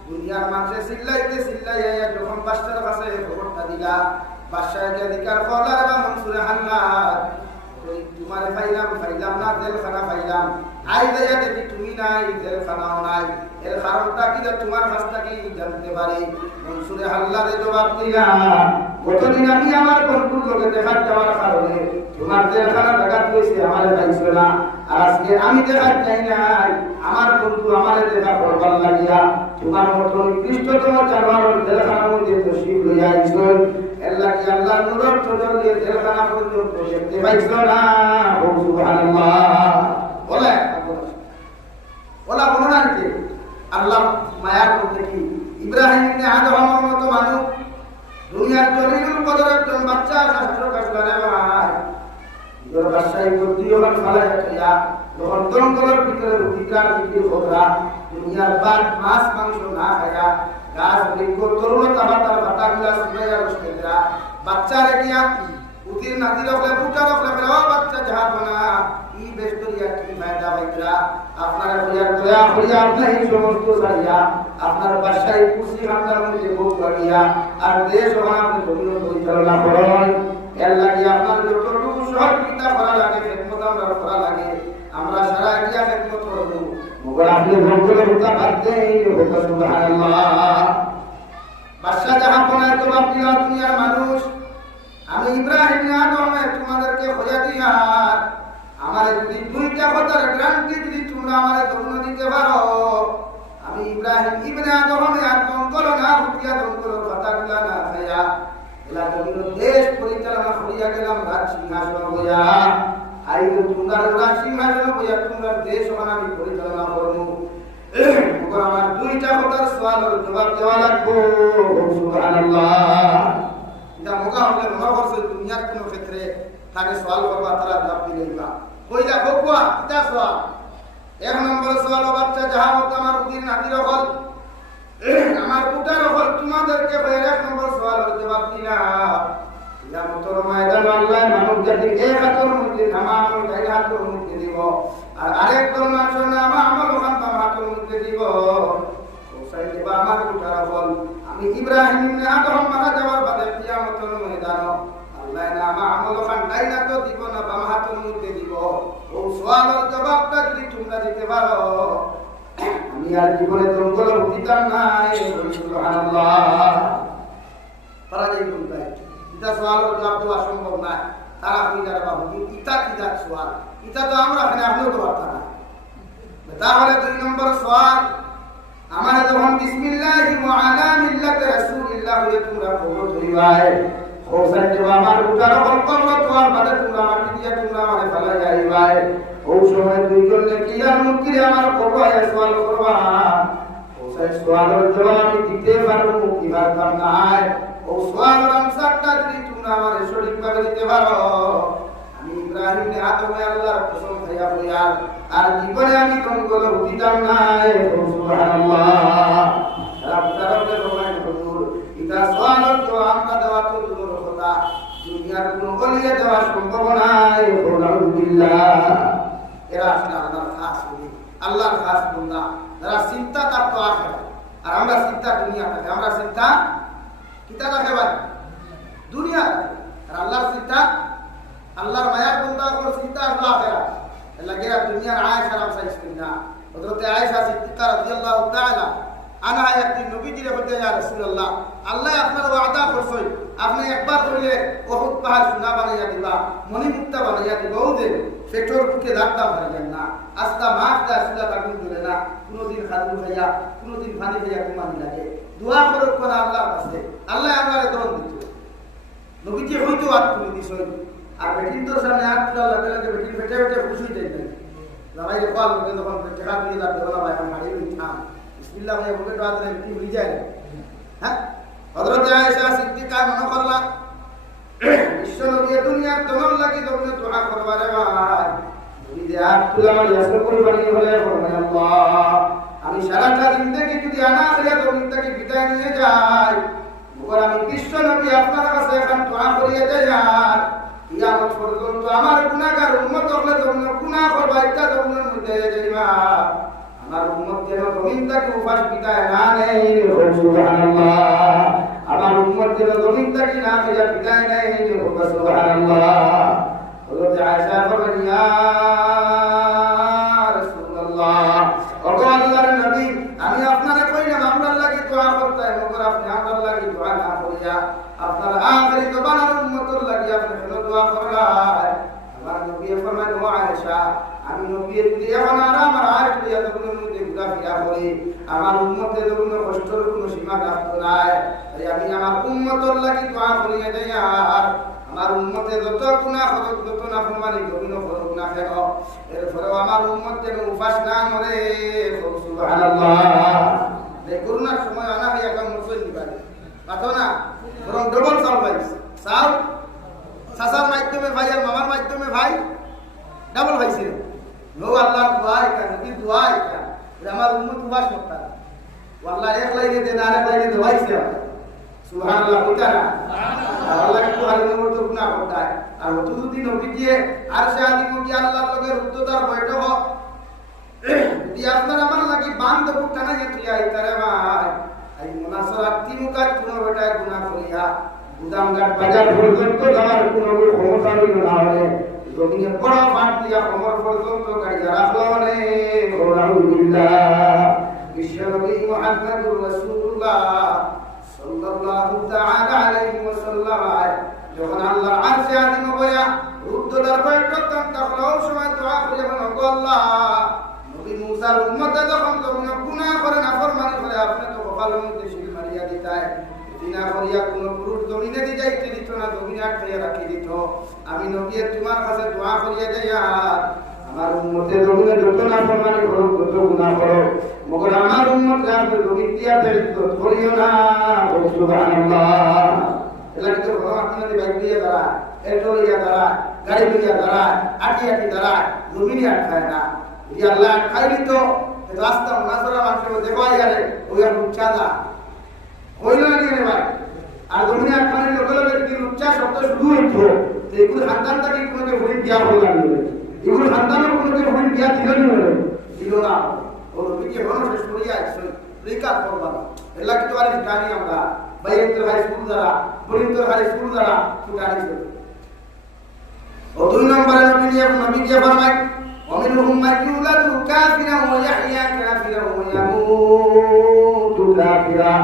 দুনিয়ার মানুষে চিল্লাইতে চিল্লাইয়া যখন বাদশার কাছে খবরটা দিলা, বাদশাহ অধিকার করলার বা মনসুরে হাল্লা তোমারে পাইলাম না জেলখানা পাইলাম, আই যাইয়া দেখি তুমি নাই জেলখানাও নাই, এর কারণটা কি তোমার কাছ থেকে জানতে পারি। মনসুরে হাল্লারে জবাব দিলা, গতদিন আমি আমার বন্ধুর লোকে দেখা যাওয়ার কারণে তোমার জেলখানা ডাকাত হয়েছে, আমারে পাইছো না, আর আজকে আমি দেখা চাই নাই, আমার বন্ধু আমারে দেখা করবার লাগিয়া তোমার মতো নিকৃষ্টতম জানোয়ারের জেলখানার মধ্যে তশরিফ লইয়া আইছো, এর লাগি আল্লাহ নূরের নজর দিয়ে জেলখানা পর্যন্ত দেখতে পাইছো না, সুবহানাল্লাহ। বলে ওলা বর্ণনা নিতে আল্লাহ মায়ার মধ্যে কি ইব্রাহিম ইবনে আদমের মতো মানুষ, দুনিয়ার জলিলুল কদর একজন বাচ্চা শাস্ত্র কাছলারে ভাই নিজের বাদশাহী বুদ্ধি ওখান ফালাই খাইয়া যখন জঙ্গলের ভিতরে অধিকার বিক্রি করা, দুনিয়ার বাদ মাছ মাংস না খাইয়া গাছ বৃক্ষ তরুণতা ভাতার ভাতাগুলা শুকাইয়া বসেরা বাচ্চা রেখিয়া উতির নাতি রকলে ফুটা রকলে ও বাচ্চা যাহাব না ই বেস্তরিয়া কি ফায়দা ভাইরা, আপনারা হইয়া দয়া করিয়া আপনার এই সমস্ত সারিয়া আপনার বাদশাহী কুরসি হামদার মধ্যে ভোগ লাগিয়া আর দেশ ও আপনি জমিন পরিচালনা করেন, এর লাগি আপনার যতটুকু সহযোগিতা করা লাগে খেদমত আমরা করা লাগে, আমরা সারা এরিয়া খেদমত করব, মগর আপনি ভোগলে হতা বাদ দেন, সুবহানাল্লাহ। বাদশা যাহা বলে জবাব দিলা, দুনিয়ার মানুষ আমি ইব্রাহিম আদমে তোমাদেরকে খোঁজা দিয়ার আমারে যদি দুইটা কথার গ্যারান্টি যদি তোমরা আমারে দৌন দিতে পারো, আমি ইব্রাহিম ইবনে আদমে আর জঙ্গল না হুটিয়া জঙ্গলের কথাগুলা না খাইয়া এলা জমিন দেশ পরিচালনা করিয়া গেলাম রাজ সিংহাসন হইয়া, আই তো তোমরা রাজ সিংহাসন হইয়া তোমরা দেশ আমি পরিচালনা করবো, আমার দুইটা কথার সওয়ালের জবাব দেওয়া লাগবো, সুবহানাল্লাহ। এটা মোকা হলে মনে করছে দুনিয়ার কোন ক্ষেত্রে তাকে সওয়াল করবা তারা জবাব দিলেইবা, কইলা বকুয়া এটা সওয়াল। এক নম্বর সওয়াল, বাচ্চা যাহা মত আমার উদির নাতির হল আমার পুটার হল তোমাদেরকে এক নম্বর সওয়ালের জবাব দিলা, ইলা মতর ময়দান আল্লাহ মানব জাতি এক হাতের মধ্যে নামা আমল গাই হাতের মধ্যে দিব, আর আরেক দল মানুষ নামা আমল ওখান বাম হাতের মধ্যে দিব, ওসাই দেবা আমার পুটার হল। আমি ইব্রাহিম ইবনে আদম মারা যাওয়ার বাদে কিয়ামতের ময়দান আল্লাহ নামা আমল ওখান গাইলা তো দিব না বাম হাতের মধ্যে দিব, ও সওয়ালের জবাবটা যদি তোমরা দিতে পারো আমি আর জীবনে জঙ্গলে উঠিতাম নাই, সুবহানাল্লাহ। পারা যাই কোনটাই এটা সওয়ালের জবাব দেওয়া সম্ভব না, তারা কইলা বাবু ইটা কি জাত সওয়াল, ইটা তো আমরা এখানে আপনিও তো পারতাম না। তাহলে দুই নম্বর সওয়াল, আমারে যখন বিসমিল্লাহি ওয়া আলা মিল্লাতি রাসূলিল্লাহ হয়ে তোমরা খবর ধরিবাই, খোসাই দেবা আমার উটার হল করলো তোমার বাদে তোমরা মাটি দিয়া তোমরা আমারে ফেলাই যাইবাই, ও সময় দুইজন নেকিয়ার মুকিরে আমার খবর সওয়াল করবা, খোসাই সওয়ালের জবাব আমি দিতে পারবো কি পারতাম না, ও সওয়ালের আনসারটা যদি তোমরা আমারে সঠিকভাবে দিতে পারো আমি ইব্রাহিম আদমে আল্লাহর কসম খাইয়া বইয়া আর জীবনে আমি জঙ্গল উঠিতাম নাই, সুবহানাল্লাহ। রাব্বাকে রহমান হুজুর এটা সওয়ালের জবাব আমরা দেওয়া তো দূরের কথা, দুনিয়ার কোনো গলিয়ে দেওয়া সম্ভব নাই, আলহামদুলিল্লাহ। এরা আসলে আল্লাহর খাস বলি, আল্লাহর খাস বান্দা যারা চিন্তা তার তো আখিরাত, আর আমরা চিন্তা দুনিয়া থাকে, আমরা চিন্তা কিতা থাকে ভাই দুনিয়া, আর আল্লাহর চিন্তা আল্লাহর মায়ার বান্দা কোন চিন্তা আসলে আখিরাত, লাগে দুনিয়ার আয়েশ আরাম চাইছেন না, হযরত আয়েশা সিদ্দিকা রাদিয়াল্লাহু তাআলা আনহা একদিন নবীজির বলতে ইয়া রাসূলুল্লাহ, আল্লাহ আপনার ওয়াদা করছেন আপনি একবার কইলে উহুদ পাহাড় সোনা বানাইয়া দিবা, মণিমুক্তা বানাইয়া দিবা, ও যে পেটর বুকে দাঁড়টা মারিবেন না, আস্তা মাছটা আসলে তাকুন ধরে না, কোনোদিন খাদু খাইয়া কোনোদিন পানি খাইয়া কুমানি লাগে, দোয়া করো কোন আল্লাহর কাছে, আল্লাহ আমারে দন দিত। নবীজি হয়তো হাত তুলে দিছেন, আর বেটিন তোর সামনে হাত তোলা লাগে লাগে বেটিন পেটে পেটে খুশি যাইতেন। জামাই কল করে যখন টাকা দিয়ে দাঁড় দেবো না ভাই আমি হারিয়ে থাম বিসমিল্লাহ ভাই বলে বাদ রে কি হয়ে যায়। হ্যাঁ, হযরত আয়েশা সিদ্দিকা মনে করলা বিশ্ব নবী দুনিয়ার তোমার লাগি যখন দোয়া করবারে ভাই নবী দে হাত তোলা আমার ইয়াসর পরিবারে হলে বলবেন আল্লাহ আমি সারাটা জিন্দেগি যদি আনা হইয়া জমিনটাকে বিদায় নিয়ে যাই, মগর আমি বিশ্ব নবী আপনার কাছে এখন দোয়া করিয়ে যাই, আর কিয়ামত পর্যন্ত আমার গুনাহগার উম্মত হলে যখন গুনাহ করবা এটা যখন মধ্যে যাইবা, আমার উম্মত যেন জমিনটাকে উপাস বিদায় না নেয়, সুবহানাল্লাহ, আমার উম্মত যেন জমিনটাকে না হইয়া বিদায় নেয়, সুবহানাল্লাহ। হযরত আয়েশা বলেন ইয়া রাসূলুল্লাহ, ওগো আল্লাহর নবী আমি আপনারে কইলাম আমরার লাগি দোয়া করতে, মগর আপনি আমরার লাগি দোয়া না করিয়া আপনার আখেরি জবানের উম্মতের লাগি আপনি কেন দোয়া করলেন? আমার নবী ফরমায় ও আয়েশা আমি নবী যদি এখন আর আমার আয়েশ দিয়া যখন মধ্যে ঘোরাফেরা করি আমার উম্মতের যখন কষ্টের কোনো সীমা থাকতো নাই, তাই আমি আমার উম্মতের লাগি দোয়া করিয়া যাই, আর আমার উম্মতে যত গুনাহ করুক যত নাফরমানি যত করুক না কেন এরপরেও আমার উম্মত যেন উপাস না মরে, সুবহানাল্লাহ। এই করোনার সময় আনা হইয়া কাম মুসলিম পারে পাতো না, বরং ডবল চাল পাইছে, চাল চাচার মাধ্যমে ভাই আর মামার মাধ্যমে ভাই ডাবল পাইছে। লো আল্লাহর দোয়া এটা নবীর দোয়া এটা আমার উম্মত উপাস করতে না, আল্লাহ এক লাইনে দেন আর এক লাইনে দোয়াইছে, সুবহানাল্লাহ কইতা না আল্লাহ একটু আলিম করতে গুনাহ করতে, আর যদি নবী দিয়ে আরশে আযিম কি আল্লাহর লগে রুদ্ধতার বৈঠক যদি আপনার আমার লাগি বান্ধ টানা যেতে আইতারে ভাই এই মুনাসারাত তিমুকাত কোন বেটায় গুনাহ করিয়া গুদামঘাট বাজার পর্যন্ত যাওয়ার কোনো ক্ষমতা হইল না, হলে জমিনে বড় ফাট দিয়া কোমর পর্যন্ত গাড়িয়া রাখলো মানে আলহামদুলিল্লাহ। বিশ্বনবী মুহাম্মদুর রাসূলুল্লাহ সাল্লাল্লাহু তাআলা আলাইহি ওয়াসাল্লাম যখন আল্লাহর আরশে আযিম বয়া রুদ্ধতার বৈঠক তখন ওই সময় দোয়া করে বলেন ও আল্লাহ নবী মুসার উম্মতে যখন গুনাহ করে নাফরমানি করে আপনি তো কপালের মধ্যে শিল মারিয়া দিতাই, দিনা করিয়া কোন পুরুষ জমিনে দি যাইতে দিত না, জমিনে আটকাইয়া রাখি দিত। আমি নবী তোমার কাছে দোয়া করিয়া যাই, আর আমার উম্মতে জমিনে যত নাফরমানি করো যত গুনাহ করো মগর আমার উম্মতকে আপনি জমিন দিয়া বেইজ্জত করিও না, সুবহানাল্লাহ। এলা কি তো ভগবান আপনাদের বাইক দিয়া দাঁড়া, এটো দিয়া দাঁড়া, গাড়ি দিয়া দাঁড়া, আটি আটি দাঁড়া, জমিনে আটকায় না। যদি আল্লাহ আটকাই দিত রাস্তা নাসরা মানুষের দেখাই গেলে ওই আর উচ্চাদা হইল না নিয়ে ভাই, আর জমিনে আটকানোর লোক লোক যদি উচ্চা শব্দ শুরু হইতো এগুলো সন্তানটাকে কোনোকে ভুল দিয়া হল না, এগুলো সন্তানের কোনোকে ভুল দিয়া দিল না, ও নবীকে মানুষ সরিয়ে আসছে রিকাত করবা না। এলা কি তো আর জানি আমরা বাইরের হাই স্কুল দ্বারা বরিন্দর হাই স্কুল দ্বারা জানি ছিল। ও দুই নম্বরে নবী দিয়ে ফরমায় ومنهم من يولد كافرا ويحيى كافرا ويموت كافرا।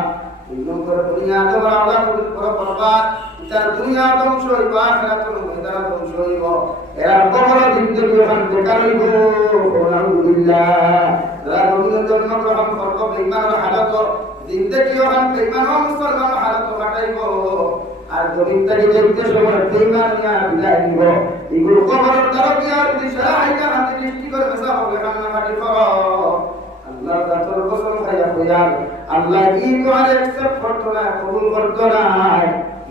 দুই নম্বরে দুনিয়া তো আল্লাহ পুরো বরবাদ, তার দুনিয়া ধ্বংস হইব আখিরাত ময়দান ধ্বংস হইব, এর কবর জিন্দগি ওখান বেকার হইব, আলহামদুলিল্লাহ। যারা দুনিয়ার জন্ম গ্রহণ করব বেঈমানের হালত জিন্দগি ওখান বেঈমান ও মুসলমানের হালত কাটাইব, আর জমিনটাকে দেখতে সময় বেঈমান নিয়া বিদায় দিব। এগুলো কবরের দরজা যদি সারাইকা হাতে দৃষ্টি করে মেসা হবে কান্নাকাটি করো, আল্লাহ জাতর কসম খাইয়া কইয়ার আল্লাহ কি তোমার একসেপ্ট করতো না, কবুল করতো না,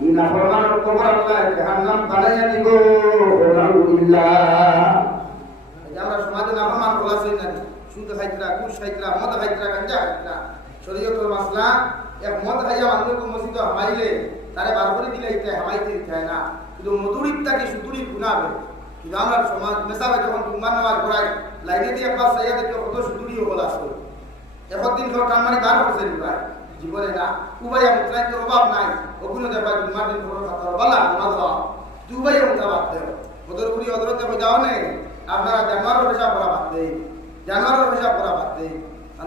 এই নাফরমানের কবর আল্লাহ জাহান্নাম বানাইয়া দিব, আলহামদুলিল্লাহ। আমরা সমাজে নাফরমান বলাছই না, সুদ খাইতরা, ঘুষ খাইতরা, মদ খাইতরা, গাঁজা খাইতরা, শরীয়তের মাসলা এক মদ খাইয়া মানুষকে মসজিদে হামাইলে তারে বার করে দিলে এটা হামাইতে চায় না, কিন্তু মধুরিকটাকে সুতুরি গুনাবে। কিন্তু আমরা সমাজ মেসাবে যখন কুমার নামাজ পড়াই লাইনে দিয়ে একবার সাইয়া দেখে কত সুতুরি হল আসল একদিন ধর টানমানি বার করছে ভাই জীবনে না উবাইয়া মুত্রাইতের অভাব নাই, ওগুলো দেবা জুমার দিন বড় কথা বলা না দেওয়া দুবাইয়া মুতা বাদ দেয় ওদের উপরি অদরতে যাওয়া নেই, আপনারা জানুয়ারি হিসাব করা বাদ দেয় জানোয়ারের হিসাব করা বাদ দেই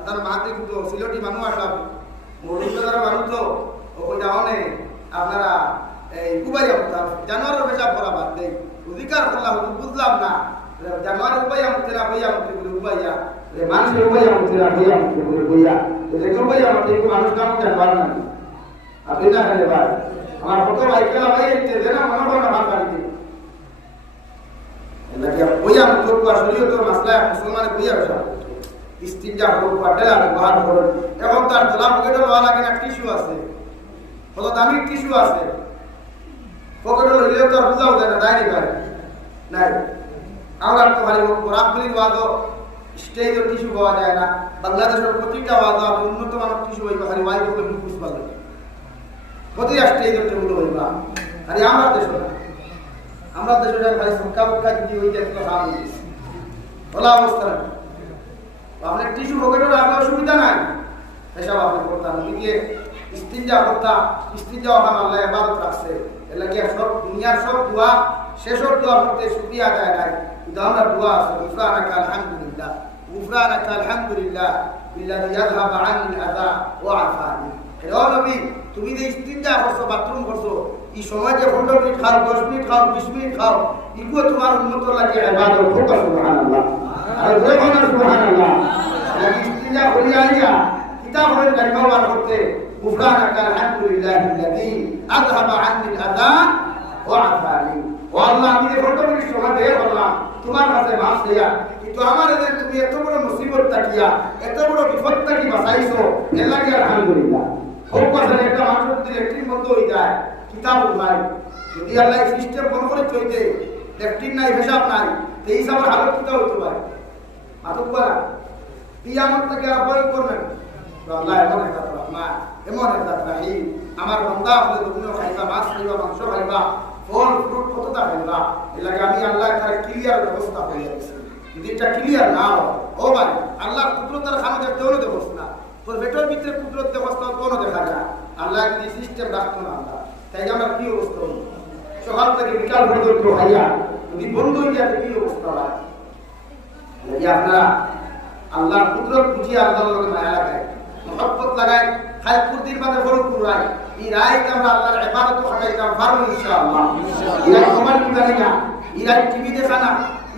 তার মাহাতে কিন্তু সিলেটি মানুষ আসলাম মৌলিকার মানুষ তো ওইটা অনেক আপনারা এই উপায় জানোয়ারের হিসাব করা বাদ দেই অধিকার করলাম বুঝলাম না জানোয়ার উপায় আমতে না বইয়া আমতে বলে উপাইয়া মানুষের উপায় আমতে না বইয়া আমতে বলে বইয়া দেখে উপায় আমতে মানুষ কাম জানোয়ার না আপনি না খেলে ভাই আমার কত ভাইকে লাগাই দিতে না মনে করো না ভাগ কাটিতে এলাকি বইয়া আমতে কোয়া শরীয়তের মাসলা মুসলমানের বইয়া হিসাব ইস্তিনজা হোক বা ডেলা ব্যবহার করুন এখন তার দোলা পকেটে লওয়া লাগে না টিস্যু আছে কত দামি টিস্যু আছে পকেটে লইলেও তো আর বুঝাও যায় না তাই ভাই নাই আমরা তো ভাই রাখলির ওয়াদো স্টেজের টিস্যু পাওয়া যায় না বাংলাদেশের প্রতিটা ওয়াদো উন্নত মানের টিস্যু হইবা খালি ওয়াই বলে মুখুস পাবে প্রতিটা স্টেজের টেবিল হইবা আরে আমরা দেশে খালি সক্কা বক্কা যদি হই যায় তো হাম বলা অবস্থা আপনি টিস্যু পকেটে রাখলে অসুবিধা নাই এসব আপনি করতাম এদিকে ইস্তিনজা করতাম ইস্তিনজা ওখানে আল্লাহ ইবাদত রাখছে এলাকি সব দুনিয়ার সব দোয়া শেষর দোয়া করতে শুকরিয়া আদায় নাই কিন্তু আমরা দোয়া আছে গুফরানাকা আলহামদুলিল্লাহ গুফরানাকা আলহামদুলিল্লাহ বিল্লাযী ইয়াযহাবু আনিল আযা ওয়া আফানি হে নবী তুমি যে ইস্তিনজা করছো বাথরুম করছো এই সময় যে 15 মিনিট খাও 10 মিনিট খাও 20 মিনিট খাও ইগো তোমার উম্মতের লাগি ইবাদত হোক সুবহানাল্লাহ আর বলুন সুবহানাল্লাহ লাগি ইস্তিনজা করিয়া আইয়া কিতাব হয়ে ব্যবহার করতে গুফরানাকা আলহামদুলিল্লাহিল্লাযী আযহাবা আনিল আযা ওয়া আফানি ও আল্লাহ আমি যে 15 মিনিট সময় দিয়ে বললাম তোমার কাছে মাফ দেয়া কিন্তু আমার এদের তুমি এত বড় মুসিবত তাকিয়া এত বড় বিপদ তাকি বাঁচাইছো এর লাগি আলহামদুলিল্লাহ হোক কথা একটা মানুষ যদি লেট্রিন বন্ধ হয়ে যায় কিতাব উঠায় যদি আল্লাহ সিস্টেম বন্ধ করে চলতে লেট্রিন নাই হিসাব নাই এই হিসাবের হালত কিতাব হইতে পারে মাতব করা কিয়ামত থেকে আহ্বান করবেন আল্লাহ এমন একটা রহমান এমন একটা রাহিম আমার বান্দা হলে দুনিয়া খাইবা মাছ খাইবা মাংস খাইবা ফল ফ্রুট কতটা খাইবা এর লাগে আমি আল্লাহ তার ক্লিয়ার ব্যবস্থা করে দিয়েছি যদি এটা ক্লিয়ার না হয় ও ভাই আল্লাহ কুদরতের খামতে দেওয়া দেবস না তোর বেটার ভিতরে কুদরত ব্যবস্থা কোনো দেখা যায় আল্লাহ যদি সিস্টেম রাখতো না আল্লাহ তাই আমার কি অবস্থা হলো সকাল থেকে বিকাল পর্যন্ত খাইয়া যদি বন্ধ হয়ে যায় কি অবস্থা হয় আপনারা আল্লাহ কুদরত বুঝিয়ে আল্লাহর লগে মায়া লাগায় মহব্বত লাগায় খায় কুরদির মাঝে বড় কুরাই এই রায় আমরা আল্লাহর ইবাদত খাটাইতাম পারবো ইনশাআল্লাহ ইরা কমাল বুঝাই না ইরা টিভি দেখা না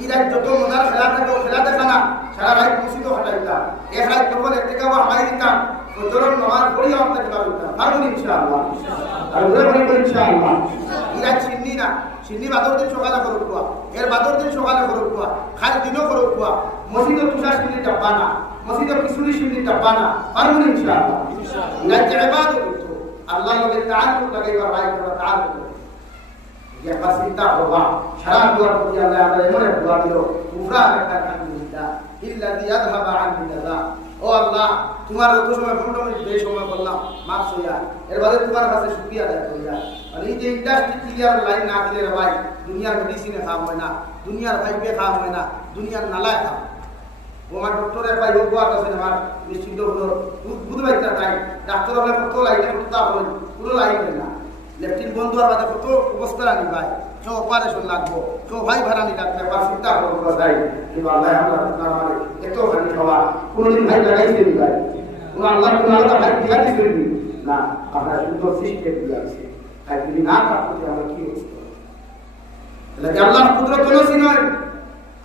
ইরা যত মজার খেলা থাকে খেলা দেখা না সারা রাত মুসিদ খাটাইতাম এক রাত তখন একটা হামাই দিতাম ফজরের নামাজ পড়ি আমরা কিবা করতাম পারবো ইনশাআল্লাহ আর বলে ইনশাআল্লাহ ইরা চিন্নি না চিন্নি বাদর দিন সকালে করব কুয়া এর বাদর দিন সকালে করব কুয়া খাল দিনও করব কুয়া মসজিদে তুষার চিন্নি ডাব্বা না মসজিদে কিসুরি চিন্নি ডাব্বা না পারবো ইনশাআল্লাহ ইরা যে ইবাদত করতো আল্লাহ লগে তাআল্লুক লাগাইবা রায় করা তাআল্লুক যে পাসিতা হবা সারা দুয়ার প্রতি আল্লাহ আমরা এমন এক দোয়া দিল গুফরানাকা আলহামদুলিল্লাহ ইল্লাযী ইয়াযহাবু আনিল আযা ও আল্লাহ তোমার যত সময় 15 মিনিট বেশি সময় বললাম মাফ হইয়া এর বাদে তোমার কাছে শুকরিয়া আদায় করিয়া আর এই যে ইন্ডাস্ট্রি ক্লিয়ার লাইন না দিলে রে ভাই দুনিয়ার মেডিসিনে খাওয়া হয় না দুনিয়ার ফাইবে খাওয়া হয় না দুনিয়ার নালায় খাওয়া ও আমার ডক্টরের ভাই রোগ আছে আমার নিশ্চিন্ত হলো বুধবাইটা তাই ডাক্তার হলে কত লাইনে কতটা হয় পুরো লাইন না লেফটিন বন্ধ হওয়ার বাদে কত অবস্থা আনি ভাই কেউ অপারেশন লাগবো কেউ ভাই ভাড়ানি লাগবে বা চিন্তা করবো যাই কিন্তু আল্লাহ আমার এত ভারী খাওয়া কোনোদিন ভাই লাগাইছে নি ভাই কোন আল্লাহ কোন আল্লাহ ভাই দিয়া দিছে না আমরা শুধু সিস্টেম দিয়া আছে আর যদি না থাকতে আমরা কি অবস্থা তাহলে আল্লাহ কুদরত নসি নয়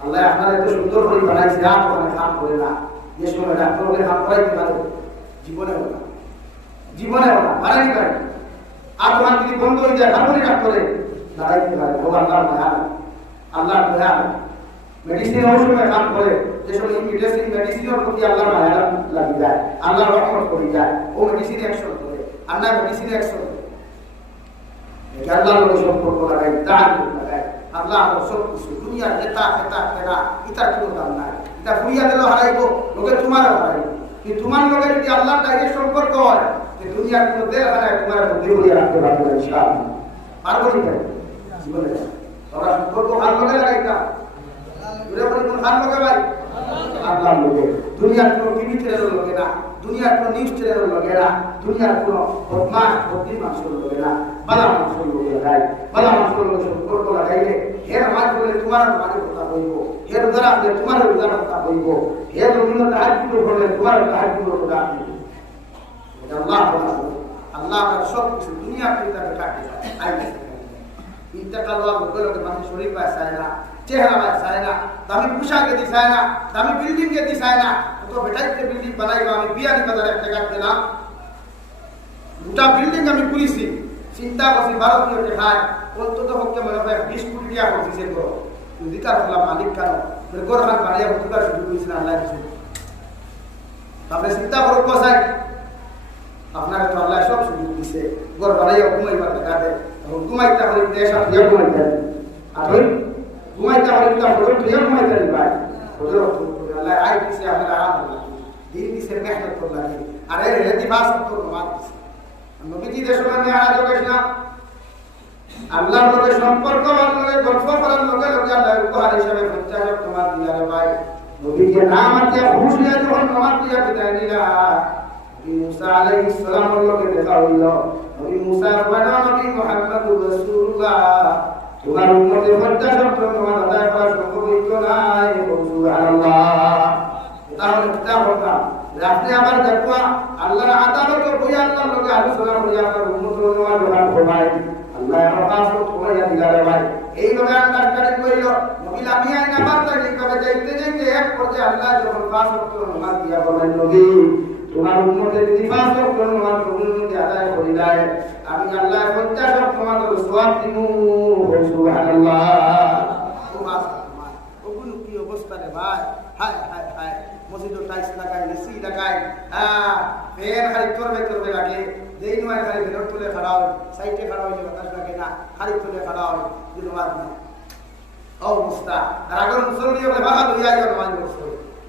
আল্লাহ আপনারা এত সুন্দর করে বানাইছে আর কোনো কাম করে না যে সময় ডাক্তারকে কাম করাইতে পারে জীবনে ওরা পারেনি পারে আর তোমার যদি বন্ধ হয়ে যায় তারপরে ডাক্তারে দাঁড়াইতে পারে ও আল্লাহ ভয়াল মেডিসিন ঔষধে কাম করে যেসব মেডিসিনের প্রতি আল্লাহ মায়া লাগি যায় আল্লাহ রহমত করে যায় ও মেডিসিন অ্যাকশন করে আল্লাহ মেডিসিন অ্যাকশন করে আল্লাহ লোক সম্পর্ক লাগাই দান লাগাই আল্লাহ সব কিছু দুনিয়ার নেতা এটা কোনো দাম নাই এটা ফুরিয়া দিলেও হারাইব লোকে তোমারও হারাইব কিন্তু তোমার লোকের যদি আল্লাহর ডাইরেক্ট সম্পর্ক হয় দুনিয়ার কোনো দেহ হারায় তোমার বুদ্ধি হইয়া রাখতে পারবে ইনশাআল্লাহ পারবো নি ভাই জীবনে তোরা সম্পর্ক ভালো লাগে লাগাইতা দূরে বলে কোন ভালো লাগে ভাই আল্লাহর লোকে দুনিয়ার কোনো টিভি চ্যানেল লোকে না দুনিয়ার কোনো নিউজ চ্যানেল লগে না, দুনিয়ার কোনো বদমাশ বদলি মানুষের লগে না, বালা মানুষের লোক লাগাই, বালা মানুষের লোক সম্পর্ক লাগাইলে হের মাঝ বলে তোমার মাঝে কথা বলব, হের উদার আসলে তোমার উদার কথা বলব, হের রবীন্দ্র তাহাজুদ করলে তোমার তাহাজুদ কথা বলব। এটা আল্লাহ আল্লাহ সব কিছু দুনিয়া কিতাবে কাটে আইছে ইন্তেকাল হওয়ার লোকে লোকে মানুষ শরীর পায় চায় না, চেহারা পায় চায় না, দামি পোশাকে দি চায় না, দামি বিল্ডিং কে দি চায় না। তো বেটাইতে বিল্ডিং বানাইবা, আমি বিয়ানি বাজারে একটা টাকা দিলাম, দুটা বিল্ডিং আমি করেছি, চিন্তা করছি ভারতীয় খায় অন্তত পক্ষে মনে হয় 20 কোটি টাকা করতেছে গো, দিতার হলাম মালিক কেন গোরখান বানিয়ে দুটা শুরু করেছিল আল্লাহ কিছু। তারপরে চিন্তা করো কোথায় আপনার তো আল্লাহ সব সুযোগ দিচ্ছে, গোর বানাইয়া ঘুমাইবার দেখা দেয়, ঘুমাইতে হলে দেশ আপনি ঘুমাইতে আর ঘুমাইতে হলে তুই ঘুমাইতে ভাই আল্লাহ আই দিছে আপনার আরাম লাগে, দিন দিছে মেহনত লাগে, আর এর দিবাস তো মাত দিছে। নবীজি দেশের মানে আজ না আল্লাহর লগে সম্পর্ক লগে গল্প করার লগে লগে আল্লাহ উপহার হিসেবে 50 তোমার দিলারে ভাই। নবীজি নাম দিয়া খুশ হয়ে যখন তোমার দিয়া বিদায় দিলা, নবী মুসা আলাইহিস সালামের লগে দেখা হইল। নবী মুসা বলেন নবী মুহাম্মদুর রাসূলুল্লাহ, তোমার উম্মতের 50 তোমার আদায় করা সম্ভব হইত না। সুবহানাল্লাহ। তাহলে কিতাব কথা আপনি আবার দেখবা আল্লাহর আদালতে বই আল্লাহর লগে আলোচনা করি আপনার উম্মতের অনুমান দোকান খোলাই আল্লাহ আবাস খোলাইয়া দিলারে ভাই। এই লগে আল্লাহর কাছে কইল নবী আমি আই না বার্তা কি কবে যাইতে যাইতে এক পর্যায়ে আল্লাহ যখন 5 ওয়াক্ত নামাজ দিয়া বলেন নবী তোমার উম্মতের যদি 5 ওয়াক্ত নামাজ পূর্ণতে আদায় করিলাই আমি আল্লাহ 50 ওয়াক্ত তোমাদের সওয়াব দিমু। সুবহানাল্লাহ। ওগুলো কি অবস্থা রে ভাই, হায় হায় হায় মসজিদ টাইস লাগাই এসি লাগাই ফ্যান খালি করবে লাগে, যেই নয় খালি ভেতর তুলে খাড়া হয়, সাইডে খাড়া হইলে বাতাস লাগে না, খালি তুলে খাড়া হয় দিনবাদ না অবস্থা। আর আগর মুসল্লি হলে বাহাল হইয়া যাও নামাজ পড়ছে,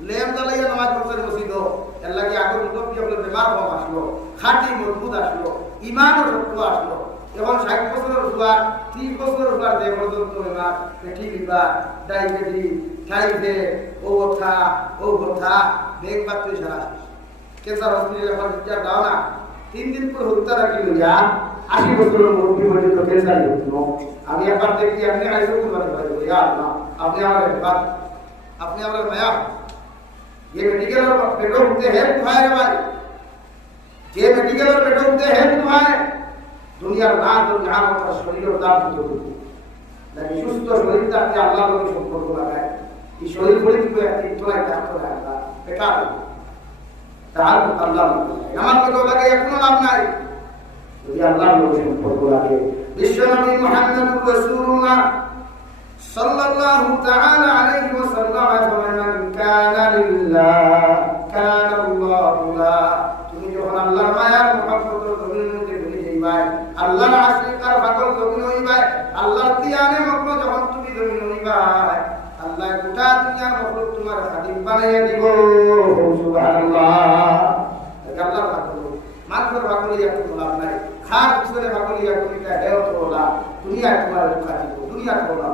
লেম জ্বালাইয়া নামাজ পড়ছে মসজিদ, এর লাগে আগর মুসল্লি হলে বেমার হওয়া আসলো, খাঁটি মজবুত আসলো, ইমানও শক্ত আসলো। এখন 60 বছরের জোয়ার 30 বছরের জোয়ার যে পর্যন্ত বেমার পেটি বিবা ডায়াবেটিস টাইফয়েড ও কথা বেগ পাত্র সারা ক্যান্সার হসপিটালে এখন বিচার দাও না 3 দিন পর হত্যা রাখি লইয়া 80 বছরের মুরব্বী পর্যন্ত ক্যান্সার হতো। আমি একবার দেখি আপনি আইসো কুরবানি ভাই ইয়া আল্লাহ আপনি আমার বাত আপনি আমার মায়া ये मेडिकल और पेटो उठते हैं तुम्हारे भाई, ये मेडिकल और पेटो उठते हैं तुम्हारे দুনিয়ার না তো জ্ঞান ও শরীরের দাম দিতে হবে। লাগে সুস্থ শরীরটা আপনি আল্লাহর লগে সম্পর্ক লাগায়, এই শরীর বলে দিবে একটি তোলাই থাকতে না আল্লাহ বেকার তার আল্লাহ আমার তো লাগে কোনো লাভ নাই যদি আল্লাহর লগে সম্পর্ক লাগে। বিশ্বনবী মুহাম্মদুর রাসূলুল্লাহ সাল্লাল্লাহু তাআলা আলাইহি ওয়াসাল্লাম ফরমান কানা লিল্লাহ কানা আল্লাহু লা। তুমি যখন আল্লাহর মায়ার মহব্বতের জমিনের মধ্যে ঢুকে যাইবা, আল্লাহর আশিকার পাগল জমিন হইবা, আল্লাহর তিয়ানে মগ্ন যখন তুমি জমিন হইবা, আল্লাহ গোটা দুনিয়ার মখলুক তোমার খাদিম বানাইয়া দিব। সুবহানাল্লাহ। আল্লাহর পাগল মাত্র পাগলিয়া তো লাভ নাই, খার পিছনে পাগলিয়া করিটা হেও তো লাভ, দুনিয়া তোমার রক্ষা দিব, দুনিয়া তোলা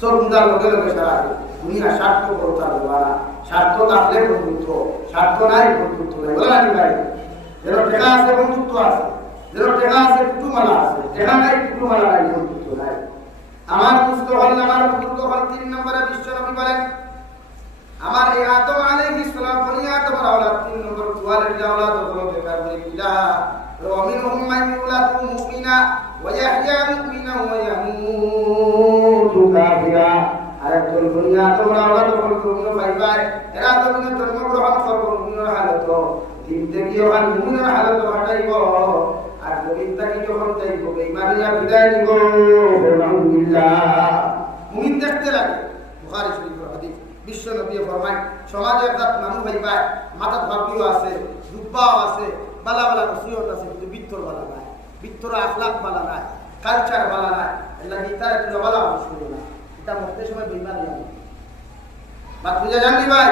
সব মুদার লগে লগে সারা দুনিয়া স্বার্থ করতা দেওয়া, স্বার্থ থাকলে বন্ধুত্ব, স্বার্থ নাই বন্ধুত্ব নাই। বলে নাকি ভাই যেন টেকা আছে বন্ধুত্ব আছে, যেন টেকা আছে কুটুমালা আছে, টেকা নাই কুটুমালা নাই বন্ধুত্ব নাই। আমার পুষ্ট হল আমার বন্ধুত্ব হল 3 নম্বরে বিশ্বনবী বলেন আমার এই আদম আলাইহিস সালাম বনি আদমের আওলাদ 3 নম্বর কোয়ালিটি আওলাদ হলো বেকার বলিলা ومنهم من يولد مؤمنا ويحيى مؤمنا ويموت كافرا। আরেকজন দুনিয়া তোমরা আওলাদ হল তোমরা ভাই ভাই এরা তোমরা জন্মগ্রহণ করবে মুমিনের হালত, জিন্দেগিও আর মুমিনের হালত হাঁটাইব, আর গোবিন্দাকে যখন যাইব বেঈমানিয়া বিদায় নিব। আলহামদুলিল্লাহ। মুমিন দেখতে লাগে বুখারী শরীফের হাদিস বিশ্ব নবী ফরমায় সমাজে একটা মানুষ ভাই ভাই মাথা ভাবিও আছে, জুব্বাও আছে, বালা বালা নসিহত আছে, কিন্তু বিত্তর বালা নাই, বিত্তর আখলাক বালা নাই, কালচার বালা নাই, এলা গীতা একটু বালা মানুষ করে না, এটা মধ্যে সময় বেঈমানি লাগে। বাত বুঝা জানি ভাই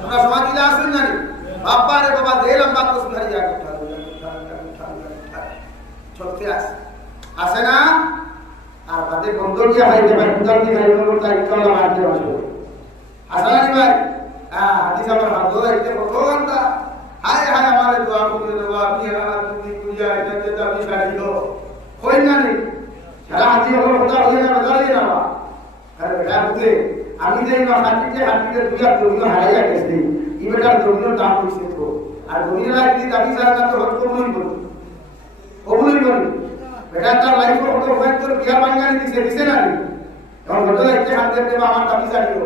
তোমরা সমাজ দিলে আসুন জানি বাবা রে বাবা দিলাম বাত কস ভাই যা কথা চলতে আসে না। আর বাদে বন্ধ দিয়া ভাই ভাই উদার দি ভাই বন্ধ তাই কলা মারতে আসবে আসলে ভাই হাদিস আমার হাত ধরে এতে কত গান্তা হায় হায় আমারে দোয়া করে দেওয়া বিয়া তুমি কুলিয়া এটা দাবি ছাড়িল কই না নি সারা হাতি হলো কথা হয়ে না দাঁড়িয়ে না আরে বেটা বুঝে আমি যে না হাতিতে দুইয়া জমি হারাইয়া গেছি ই বেটার জমির দাম কইছে তো আর জমির লাগি দাবি ছাড়া না তো হট কবুলই বলি বেটা তার লাইফ কত হয় তোর বিয়া বাঙ্গানি দিছে না নি এখন বলতো একটা হাতে দেবা আমার দাবি ছাড়িল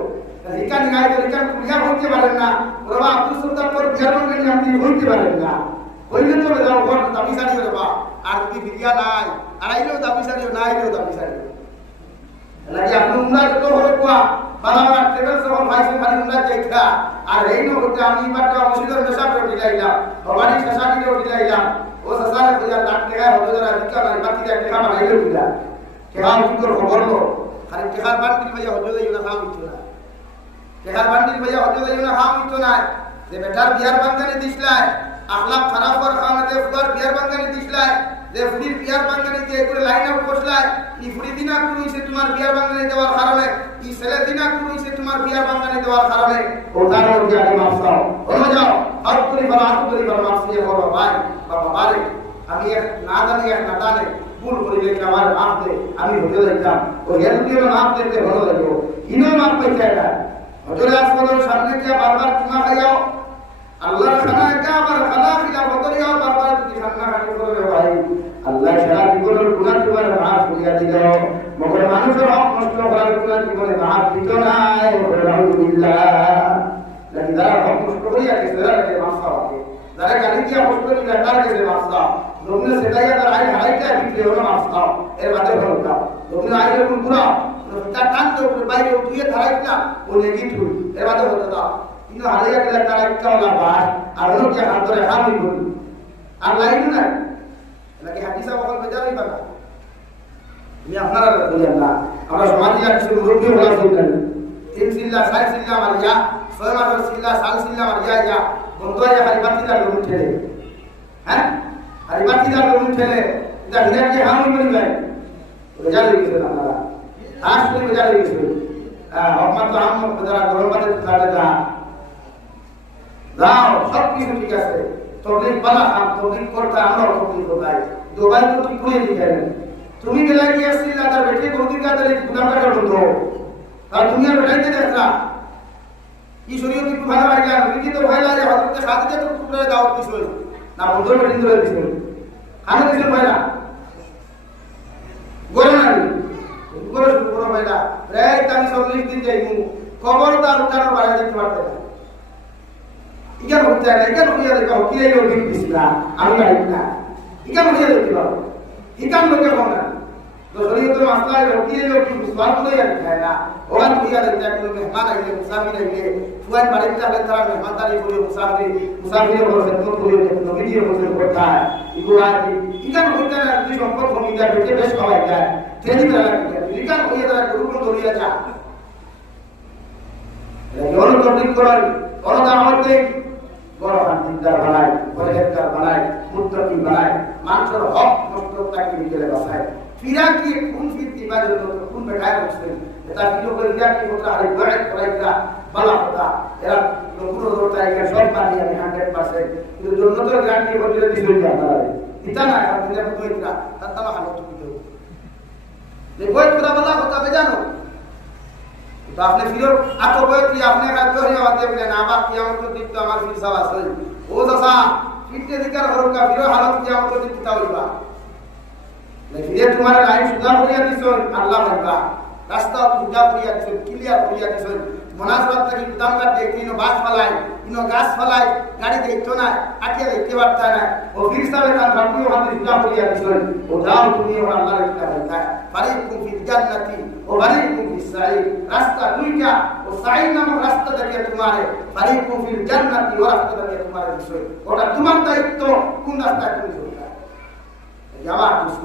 রিকান গায় তো রিকান কুলিয়া হইতে পারেন না ওরা আব্দুল সুলতান তোর বিয়ার বাঙ্গানি আপনি হইতে পারেন না কইলে তো যাও ঘর দাবি ছাড়িও দেবা আর যদি বিয়া নাই আর আইলেও দাবি ছাড়িও না আইলেও দাবি ছাড়িও লাগে আপনি উমরা তো হলো কোয়া বালাবা ট্রেভেল সহ ভাইসে খালি উমরা দেখা আর এই ন হতে আমি বাটা মসজিদের মেশা করে দিলাইলাম বাড়ি শাসাটি করে দিলাইলাম ও শাসারে কইয়া লাখ টাকা হতো যারা দিকা নাই বাকি টাকা বানাইলো দিলা কেবা কি করে খবর লো খালি টাকার বান্ডিল ভাইয়া হতো যাইও না খাম হইতো না টাকার বান্ডিল ভাইয়া হতো যাইও না খাম হইতো না যে বেটার বিয়ার বাঙ্গানি দিছলাই আখলাক খারাপ কর খাওয়াতে ফুয়ার বিয়ার বাঙ্গানি দিছলাই যে ফুড়ির বিয়ার বাঙ্গানি দিয়ে করে লাইন আপ বসলাই ই ফুড়ি দিনা কুইছে তোমার বিয়ার বাঙ্গানি দেওয়ার কারণে ই ছেলে দিনা কুইছে তোমার বিয়ার বাঙ্গানি দেওয়ার কারণে ওটার মধ্যে আগে মাফ চাও হলো যাও আর করি বলা আর করি বলা মাফ দিয়ে বলো ভাই বাবা বারে আমি এক না জানি এক না জানি ভুল করে দেখলাম আমার মাফ দে আমি হতে যাইতাম ও হেলদিও মাফ দিতে ভালো লাগলো ইনো মাফ পাইছে এটা হজরে আসমানের সামনে গিয়ে বারবার চুমা খাইয়াও আল্লাহর খানা আবার খানা খিলা বদরিয়া বারবার যদি খানা খাটি করে ভাই আল্লাহ সারা জীবনের গুনাহ তোমার মাফ করিয়া দিল মগর মানুষের হক নষ্ট করার গুনাহ জীবনে মাফ দিত না আলহামদুলিল্লাহ লাগি যারা হক নষ্ট করিয়া গেছে তারা মাফ পাবে যারা গালি দিয়া কষ্ট করিয়া তার কাছে মাফ দাও লোকনে সেটাইয়া তার আই হাইটা বিক্রি হলো মাফ দাও এর বাদে হলো দাও লোকনে আইলে কোন পুরা তার টান তো বাইরে উঠিয়ে ধারাইছিলাম ও নেগি তুই এর বাদে হলো দাও কিন্তু হারিয়া গেলে তারা একটা ওলা বাস আর হলো কি হাত ধরে হামি বলি আর লাইন নাই লাগে হাদিসা বকল বেজারই বানা আমি আপনারা বলেন না আমরা সমাজে কিছু মুরব্বি হলা শুনলেন তিন সিল্লা সাই সিল্লা মারিয়া ছয় মাসের সিল্লা সাল সিল্লা মারিয়া যা বন্ধুয়া হারিবাতিদার লোক ঠেলে হ্যাঁ হারিবাতিদার লোক ঠেলে এটা হিরাকে হামি বলি ভাই বেজার হয়ে গেছে আপনারা হাস করে বেজার হয়ে গেছে হকমাত আম যারা গরম বাদে তাহলে দাও সব কিছু ঠিক আছে তবলিগ বালা কাম তবলিগ করতে আমরা তবলিগ কোথায় দোবাই তো ঠিক করে দিতে তুমি বেলা গিয়ে আসছিল তার বেটে কোনদিন কাদের গুলাম টাকা বন্ধ আর তুমি আর বেটাইতে দেখা কি শরীয়ত কি ভালো লাগে না তুমি তো ভাই লাগে হযরত খাদিজা তো কুবরা দাওয়াত দিছিল না বন্ধ বেটিন ধরে দিছিল আমি দিছিল ভাই না গোরা না গোরা শুরু ভাই না প্রায় আমি 40 দিন যাইমু খবরদার উঠানো বাইরে দিতে পারতে না ইকা হতে না ইকা হইয়া দেখা কি এই লোক দিছিলা আমি নাই না ইকা হইয়া দেখিবা ইকা লোকে কোনা তো শরীয়তের মাসলায় কি এই লোক বিশ্বাস করে রাখে না ওরা হইয়া দেখা কোন মেহমান আইলে মুসাফির আইলে ফুয়ান বাড়িতে যাবে তারা মেহমানদারি করে মুসাফিরের বড় খেদমত করে নবীজির বড় কথা ইগুলা ইকা হইতে না দুই সম্পর্ক কমিটা বেটে বেশ খাওয়াই যায় তেনি বেলা ইকা হইয়া তারা গুরুকুল ধরিয়া যা এগুলো তো ঠিক করার ওরা আমাদের বড় হাতিদার বানায় পরেজগার বানায় মুত্তাকি বানায় মানুষের হক নষ্ট তাকে নিকেলে বাসায় ফিরা কি কোন ফিতি বাজে তো কোন বেটায় বসে এটা ভিডিও করে দিয়া কি কথা আরে বাইট করাইতা বালা কথা এরা লোকুর রোটাইকে সব পানি আমি 100% কিন্তু জন্নতের গ্যারান্টি বলে দিছিল আপনারা এটা না আপনি তো এটা তাতলা হালত দিও যে বই কথা বলা কথা বেজানো তো আপনি ফিরো আতো বই কি আপনি কাজ করে আতে বলে না বা কিয়ামত দিন তো আমার ফির সব আছে ও দাসা ফিরতে দিকার হরকা ফিরো হালত কিয়ামত দিন তা হইবা ফিরে তোমার লাইফ সুধার করিয়া দিছন আল্লাহ ভাইবা রাস্তা সুধার করিয়া দিছন ক্লিয়ার করিয়া দিছন মনাসবাত থেকে গুদামঘাট দেখি ইনো বাস ফলাই ইনো গাছ ফলাই গাড়ি দেখতো না আটিয়া দেখতে পারতা না ও ফির সাবে তার ভাবিও হাতে সুধার করিয়া দিছন ও দাও তুমি ও আল্লাহর একটা ভাইবা ফারিকুম ফিল জান্নাতি ও ফারিকুম ফিস সাঈর রাস্তা দুইটা ও সাঈর নামক রাস্তা দেখে তোমারে ফারিকুম ফিল জান্নাতি ও রাস্তা দেখে তোমারে দিছন ওটা তোমার দায়িত্ব কোন রাস্তা তুমি চলবা যাওয়া কিছু